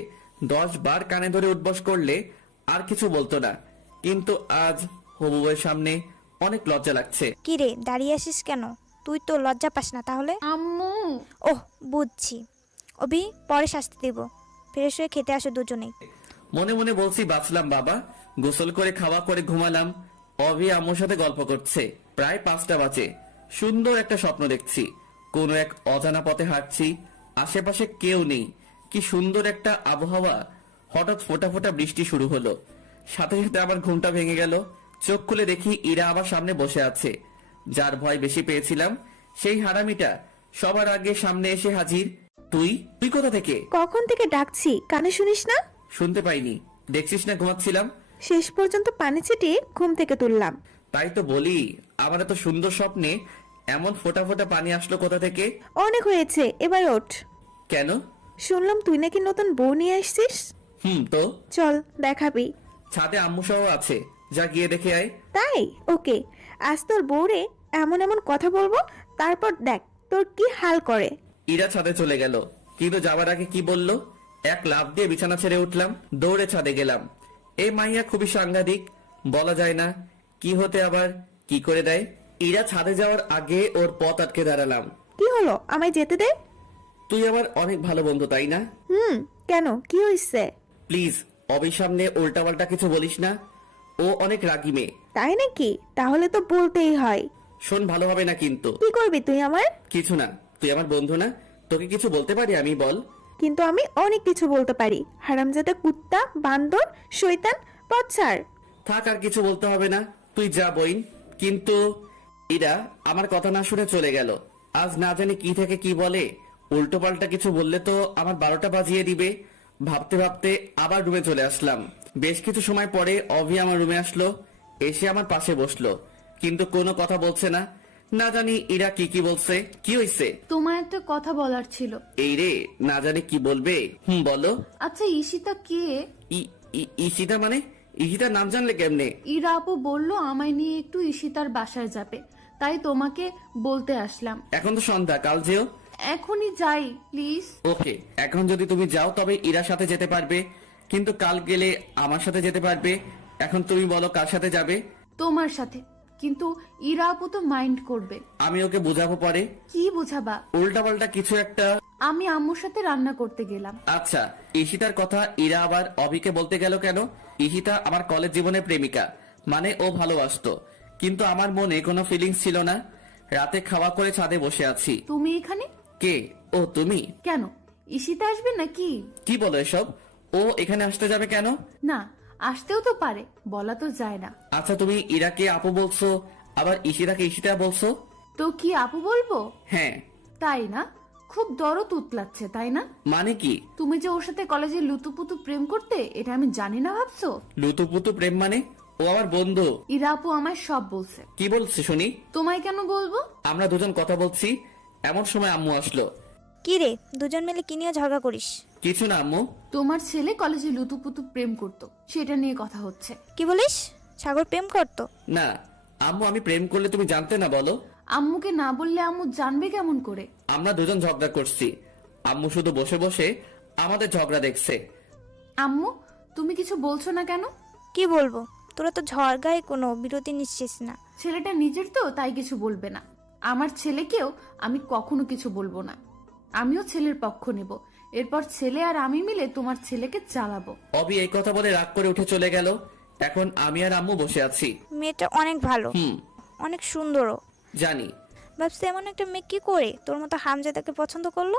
10 বার কানে ধরে উঠবস করলে আর কিছু বলতো না। কিন্তু আজ হবু বউয়ের সামনে অনেক লজ্জা লাগছে। কি রে, দাঁড়িয়ে আসিস কেন? তুই তো লজ্জা পাস না তাহলে? আম্মু। ওহ, বুঝছি। অভি, পরে শাস্তি দেব। ফ্রেশ হয়ে খেতে আসো দুজনেই। মনে মনে বলছি বাঁচলাম বাবা। গোসল করে খাওয়া করে ঘুমালাম। অভি আম্মুর সাথে গল্প করছে। প্রায় 5টা বাজে। সুন্দর একটা স্বপ্ন দেখছি। কোনো এক অজানা পথে হাঁটছি, আশেপাশে কেউ নেই। কি সুন্দর একটা আবহাওয়া। হঠাৎ ফোঁটা ফোঁটা বৃষ্টি শুরু হলো। সাথে সাথে আমার ঘুমটা ভেঙে গেল। চোখ খুলে দেখি ইরা আমার সামনে বসে আছে। যার ভয় বেশি পেয়েছিলাম সেই হারামিটা সবার আগে সামনে এসে হাজির। তুই তুই কোথা থেকে? কখন থেকে ডাকছি, কানে শুনিস না? শুনতে পাইনি। দেখছিস না ঘুমাচ্ছিলাম। শেষ পর্যন্ত পানি ছিটিয়ে ঘুম থেকে তুললাম। তাই তো বলি, আমার এত সুন্দর স্বপ্নে এমন ফোঁটা ফোঁটা পানি আসলো কোথা থেকে? অনেক হয়েছে, এবার ওঠ। কেন? শুনলাম তুই নাকি নতুন বউ নিয়ে আসছিস। তো চল দেখাবি। ছাদে আম্মু সহ আছে, যা গিয়ে দেখে আয়। তাই? ওকে, আজ তোর বউরে এমন এমন কথা বলবো, তারপর দেখ তোর কি হাল করে। ইরা ছাদে চলে গেল, কিন্তু যাবার আগে কি বলল? এক লাফ দিয়ে বিছানা ছেড়ে উঠলাম, দৌড়ে ছাদে গেলাম। এই মাইয়া খুবই সাংঘাতিক, বলা যায় না কি হতে আবার কি করে দেয়। ইরা ছাদে যাওয়ার আগে ওর পথ আটকে দাঁড়ালাম। কি হলো, আমায় যেতে দে। তুই আমার অনেক ভালো বন্ধু, তাই না? কেন, কি হয়েছে? প্লিজ অবির সামনে উল্টাপাল্টা কিছু বলিস না। ও অনেক রাগী মেয়ে। তাই নাকি? তাহলে তো বলতেই হয়। শোন, ভালো হবে না কিন্তু। কি করবি তুই আমার? কিছু না, তুই আমার বন্ধু না? তোকে কিছু বলতে পারি আমি, বল। কিন্তু আমি অনেক কিছু বলতে পারি। হারামজাদা কুত্তা, বান্দর, শয়তান, পথছাড়। থাক, আর কিছু বলতে হবে না, তুই যা বইন। কিন্তু ইরা আমার কথা না শুনে চলে গেল। আজ না জানি কি থেকে কি বলে, উল্টো পাল্টা কিছু বললে তো আমার 12টা বাজিয়ে দিবে। ভাবতে ভাবতে আবার রুমে চলে আসলাম। বেশ কিছু সময় পরে অভি আমার রুমে আসলো, এসে আমার পাশে বসলো, কিন্তু কোনো কথা বলছে না। না জানি ইরা কি কি বলছে। কি হইছে? তোমার একটা কথা বলার ছিল। এই রে, না জানি কি বলবে। বলো। আচ্ছা, ঈশিতা কে? ঈশিতা মানে? ঈশিতার নাম জানলে কেমনে? ইরা আপু বললো আমায় নিয়ে একটু ঈশিতার বাসায় যাবে, তাই তোমাকে বলতে আসলাম। এখন তো সন্ধ্যা, কাল যেও। এখনই যাই প্লিজ। ওকে, এখন যদি তুমি যাও তবে ইরার সাথে যেতে পারবে, কিন্তু কাল গেলে আমার সাথে যেতে পারবে। এখন তুমি বলো কার সাথে যাবে? তোমার সাথে, কিন্তু ইরা আপু তো মাইন্ড করবে। আমি ওকে বুঝাবো পরে। কি বুঝাবা? উল্টা পাল্টা কিছু একটা। আমি আম্মুর সাথে রান্না করতে গেলাম। আচ্ছা, ঈশিতার কথা ইরা আবার অভিকে বলতে গেল কেন? ঈশিতা আমার কলেজ জীবনের প্রেমিকা, মানে ও ভালোবাসতো, কিন্তু আমার মনে কোনো ফিলিংস ছিল না। রাতে খাওয়া করে ছাদে বসে আছি। তুমি এখানে? কে? ও তুমি? কেন, ঈশিতা আসবে নাকি? কি বলো এসব? ও এখানে আসতে যাবে কেন? না, আসতেও তো পারে, বলা তো যায় না। আচ্ছা, তুমি ইরাকে আপু বলছো, আবার ঈশিতাকে ঈশিতা বলছো। তো কি আপু বলবো? হ্যাঁ। তাই না? খুব দরদ উতলাচ্ছে, তাই না? মানে কি? তুমি যে ওর সাথে কলেজে লুতুপুতু প্রেম করতে, এটা আমি জানি না ভাবছো? লুতুপুতু প্রেম মানে? ও আমার বন্ধু। ইরা আপু আমায় সব বলছে। কি বলছে শুনি? তোমায় কেন বলবো? আমরা দুজন কথা বলছি, এমন সময় আম্মু আসলো। কি রে, দুজন মিলে কি নিয়ে ঝগড়া করিস? কিছু না আম্মু। তোমার ছেলে কলেজে লুতুপুতু প্রেম করতো, সেটা নিয়ে কথা হচ্ছে। কি বলিস? সাগর প্রেম করতো? না আম্মু, আমি প্রেম করলে তুমি জানতে না বলো? আম্মুকে না বললে আম্মু জানবে কেমন করে? আমরা দুজন ঝগড়া করছি, আম্মু শুধু বসে বসে আমাদের ঝগড়া দেখছে। আম্মু, তুমি কিছু বলছো না কেন? কি বলবো, তোরা তো ঝড়গায় কোনো বিরতি নিচ্ছিস না। ছেলেটা নিজের তো, তাই কিছু বলবে না। আমার ছেলেকেও আমি কখনো কিছু বলবো না। আমিও ছেলের পক্ষ নেব। এরপর ছেলে আর আমি মিলে তোমার ছেলেকে চালাবো। অবি এই কথা বলে রাগ করে উঠে চলে গেল। এখন আমি আর আম্মু বসে আছি। মেয়েটা অনেক ভালো, অনেক সুন্দরও। জানি। ভাবছি এমন একটা মেয়ে কি করে তোর মতো হামজাদাকে পছন্দ করলো।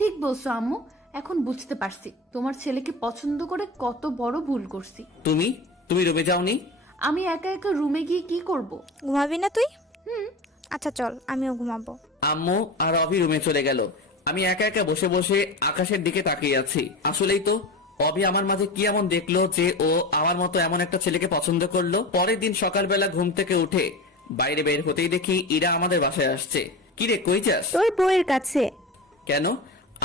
ঠিক বলছো আম্মু, এখন বুঝতে পারছি তোমার ছেলেকে পছন্দ করে কত বড় ভুল করছি। তুমি রুমে যাওনি? আমি একা একা রুমে গিয়ে কি করব? ঘুমাবি না তুই? আচ্ছা চল, আমিও ঘুমাবো। আম্মু আর অভি রুমে চলে গেল। আমি একা একা বসে বসে আকাশের দিকে তাকিয়ে আছি। আসলেই তো, অভি আমার মাঝে কি এমন দেখলো যে ও আমার মতো এমন একটা ছেলেকে পছন্দ করলো। পরের দিন সকালবেলা ঘুম থেকে উঠে বাইরে বের হতেই দেখি ইরা আমাদের বাসায় আসছে। কিরে, কই যাস? তোর বউয়ের কাছে। কেন?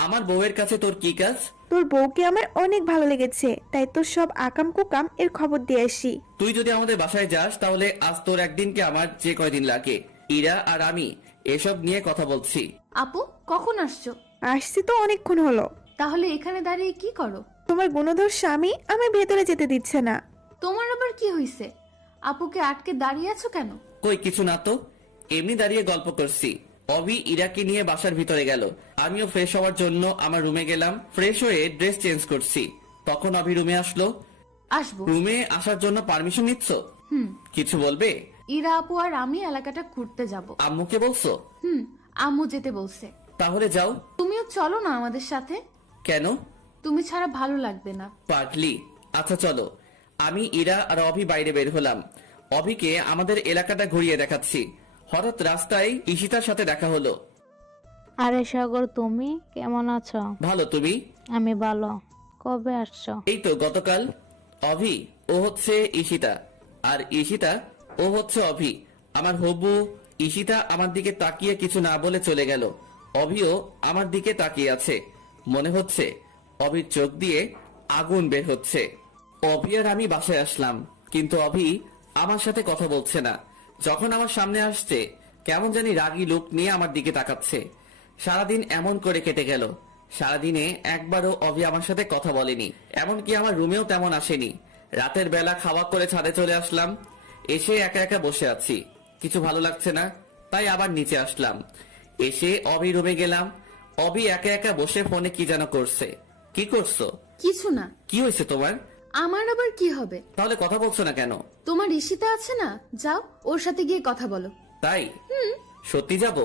আমার বউয়ের কাছে তোর কি কাজ? তোর বউকে আমার অনেক ভালো লেগেছে, তাই তোর সব আকাম কুকাম এর খবর দিয়ে আসি। তুই যদি আমাদের বাসায় যাস তাহলে আজ তোর একদিনকে আমার যে কয়দিন লাগে। ইরা আর আমি এসব নিয়ে কথা বলছি। আপু, কখন আসছো? আসছি তো অনেকক্ষণ হলো। তাহলে এখানে দাঁড়িয়ে কি করো? তোমার গুণধর স্বামী আমার ভেতরে যেতে দিচ্ছে না। তোমার আবার কি হয়েছে? আপুকে আটকে দাঁড়িয়ে আছো কেন? কই কিছু না তো, এমনি দাঁড়িয়ে গল্প করছি। অভি ইরাকে নিয়ে বাসার ভিতরে গেল, আমিও ফ্রেশ হওয়ার জন্য আমার রুমে গেলাম। ফ্রেশ হয়ে ড্রেস চেঞ্জ করছি, তখন অভি রুমে আসলো। আসবো। রুমে আসার জন্য পারমিশন নিচ্ছ? কিছু বলবে? ইরা আপু আর আমি এলাকাটা ঘুরতে যাব। আম্মুকে বলছো? আম্মু যেতে বলছে। তাহলে যাও। তুমিও চলো না আমাদের সাথে। কেন? তুমি ছাড়া ভালো লাগবে না। পাগলি। আচ্ছা চলো। আমি, ইরা আর অভি বাইরে বের হলাম। অভিকে আমাদের এলাকাটা ঘুরিয়ে দেখাচ্ছি। হঠাৎ রাস্তায় ঈশিতার সাথে দেখা হলো। আরে সাগর, তুমি কেমন আছো? ভালো, তুমি? আমি ভালো। কবে আসছো? এই তো গতকাল। অভি ও হচ্ছে ঈশিতা, আর ঈশিতা ও হচ্ছে অভি। আমার হবু। ঈশিতা আমার দিকে তাকিয়ে কিছু না বলে চলে গেল। অভিও আমার দিকে তাকিয়ে আছে। মনে হচ্ছে অভির চোখ দিয়ে আগুন বের হচ্ছে। অভি আর আমি বাসায় আসলাম, কিন্তু অভি আমার সাথে কথা বলছে না। যখন আমার সামনে আসছে কেমন জানি রাগী লোক নিয়ে আমার দিকে তাকাচ্ছে। সারাদিন এমন করে কেটে গেল। সারাদিনে একবারও অভি আমার সাথে কথা বলেনি, এমনকি আমার রুমেও তেমন আসেনি। রাতের বেলা খাওয়া করে ছাদে চলে আসলাম। এসে একা একা বসে আছি, কিছু ভালো লাগছে না, তাই আবার নিচে আসলাম। এসে অভি রুমে গেলাম। অভি একা একা বসে ফোনে কি যেন করছে। কি করছো? কিছু না। কি হয়েছে তোমার? আমার আবার কি হবে? তাহলে কথা বলছো না কেন? তোমার ঈশিতা আছে না, যাও ওর সাথে গিয়ে কথা বলো। তাই? সত্যি যাব?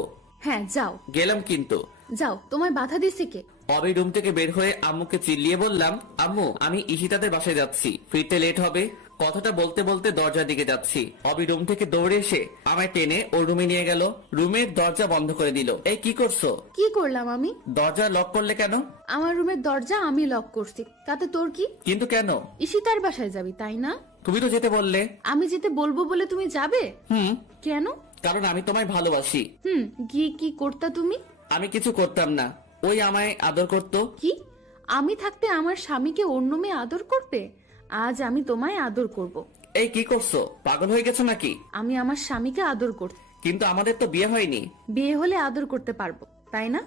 হ্যাঁ যাও। গেলাম কিন্তু। যাও, তোমায় বাধা দিছে কে? অবি রুম থেকে বের হয়ে আম্মুকে চিল্লিয়ে বললাম, আম্মু আমি ঈশিতাদের বাসায় যাচ্ছি, ফিরতে লেট হবে। কথাটা বলতে বলতে দরজার দিকে যাচ্ছি। অবি রুম থেকে দৌড়ে এসে আমায় টেনে ওর রুমে নিয়ে গেল, রুমের দরজা বন্ধ করে দিল। এই কি করছো? কি করলাম আমি? দরজা লক করলে কেন? আমার রুমের দরজা আমি লক করছি, তাতে তোর কি? কিন্তু কেন? ঈশিতার বাসায় যাবি তাই না? তুমি তো যেতে বললে। আমি যেতে বলবো বলে তুমি যাবে? হুম, কেন? কারণ আমি তোমায় ভালোবাসি। গিয়ে কি করতা তুমি? আমি কিছু করতাম না, ওই আমায় আদর করতো। কি? আমি থাকতে আমার স্বামীকে অন্য মেয়ে আদর করবে? আজ আমি তোমায় আদর করব। এই কি করছো? পাগল হয়ে গেছো নাকি? আমি আমার স্বামীকে আদর করব। কিন্তু আমাদের তো বিয়ে হয়নি। বিয়ে হলে আদর করতে পারবো, তাই না?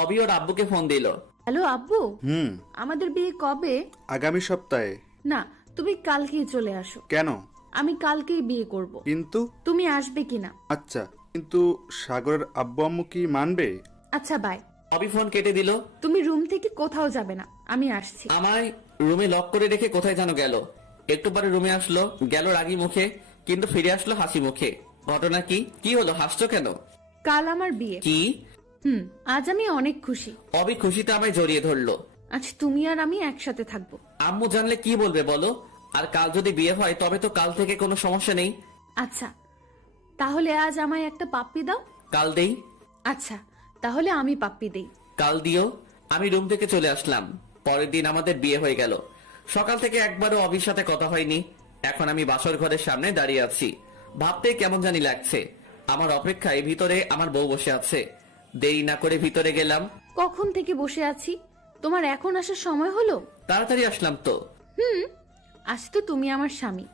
অবি ওর আব্বুকে ফোন দিল। হ্যালো আব্বু, আমাদের বিয়ে কবে? আগামী সপ্তাহে। না, তুমি কালকেই চলে আসো। কেন? আমি কালকেই বিয়ে করব। কিন্তু তুমি আসবে কিনা? আচ্ছা, কিন্তু সাগরের আব্বু আম্মু কি মানবে? আচ্ছা বাই। অবি ফোন কেটে দিল। তুমি রুম থেকে কোথাও যাবে না, আমি আসছি। আমায় রুমে লক করে রেখে কোথায় যেন গেল। একটু পরে রুমে আসলো, গেল রাগী মুখে, কিন্তু ফিরে আসলো হাসি মুখে। ঘটনা কি? কি হলো, হাসছো কেন? কাল আমার বিয়ে। কি? আজ আমি অনেক খুশি। অবি খুশিতে আমায় জড়িয়ে ধরলো। আজ তুমি আর আমি একসাথে থাকবো। আম্মু জানলে কি বলবে বলো? আর কাল যদি বিয়ে হয় তবে তো কাল থেকে কোনো সমস্যা নেই। আচ্ছা, তাহলে আজ আমায় একটা পাপ্পি দাও। কাল দেই। আচ্ছা, তাহলে আমি পাপ্পি দেই। কাল দিও। আমি রুম থেকে চলে আসলাম। পরের দিন আমাদের বিয়ে হয়ে গেল। সকাল থেকে একবারও অবির সাথে কথা হয়নি। এখন আমি বাসর ঘরের সামনে দাঁড়িয়ে আছি। ভাবতে কেমন জানি লাগছে। আমার অপেক্ষায় ভিতরে আমার বউ বসে আছে। দেরি না করে ভিতরে গেলাম। কখন থেকে বসে আছি, তোমার এখন আসার সময় হলো? তাড়াতাড়ি আসলাম তো। আজ তো তুমি আমার স্বামী,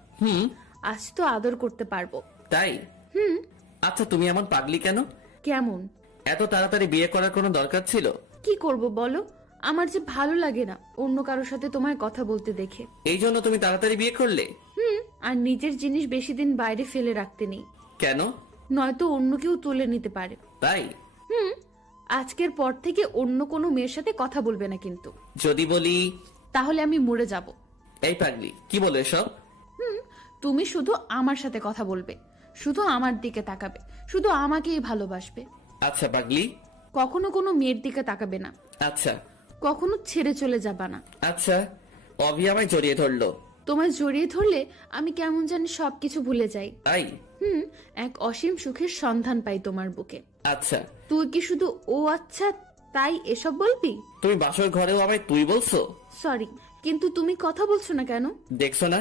আজ তো আদর করতে পারবো। তাই? আচ্ছা, তুমি এমন পাগলি কেন? কেমন? এত তাড়াতাড়ি বিয়ে করার কোনো দরকার ছিল? কি করব বলো, আমার যে ভালো লাগে না অন্য কারোর সাথে তোমায় কথা বলতে দেখে। এই জন্য তুমি তাড়াতাড়ি বিয়ে করলে? আর নিজের জিনিস বেশি দিন বাইরে ফেলে রাখতে নেই, কেন? নয়তো অন্য কেউ তুলে নিতে পারে। তাই? আজকের পর থেকে অন্য কোনো মেয়ের সাথে কথা বলবে না কিন্তু। যদি বলি? তাহলে আমি মরে যাব। এই পাগলি, কি বলো এসব? তুমি শুধু আমার সাথে কথা বলবে, শুধু আমার দিকে তাকাবে, শুধু আমাকেই ভালোবাসবে। আচ্ছা পাগলি। কখনো কোনো মেয়ের দিকে তাকাবে না, আচ্ছা। কখনো ছেড়ে চলে যাবা না। আচ্ছা। অভি আমায় জড়িয়ে ধরলো। তোমায় জড়িয়ে ধরলে আমি কেমন জানি সবকিছু ভুলে যাই। তাই? এক অসীম সুখের সন্ধান পাই তোমার বুকে। আচ্ছা। তুই কি শুধু ও আচ্ছা তাই এসব বলবি? তুমি বাসর ঘরেও আমায় তুই বলছো? সরি, কিন্তু তুমি কথা বলছো না কেন? দেখছো না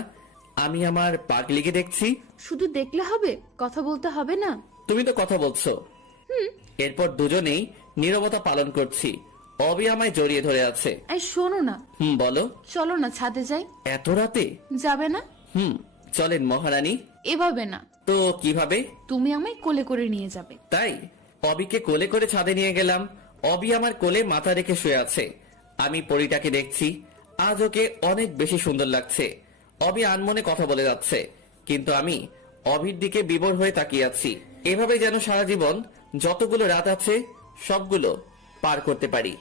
আমি আমার পাগলিকে দেখছি? শুধু দেখলে হবে, কথা বলতে হবে না? তুমি তো কথা বলছো। এরপর দুজনেই নীরবতা পালন করছি। অবি আমায় জড়িয়ে ধরে আছে। এই শোনো না। বলো। চলো না ছাদে যাই। এত রাতে? যাবে না? চলেন মহারানী। এভাবে না তো কিভাবে? তুমি আমায় কোলে করে নিয়ে যাবে। তাই? অবিকে কোলে করে ছাদে নিয়ে গেলাম। অবি আমার কোলে মাথা রেখে শুয়ে আছে। আমি পরীটাকে দেখছি। আজ ওকে অনেক বেশি সুন্দর লাগছে। অবি আনমনে কথা বলে যাচ্ছে, কিন্তু আমি অবির দিকে বিভোর হয়ে তাকিয়ে আছি। এভাবে যেন সারা জীবন যতগুলো রাত আছে সবগুলো পার করতে পারি।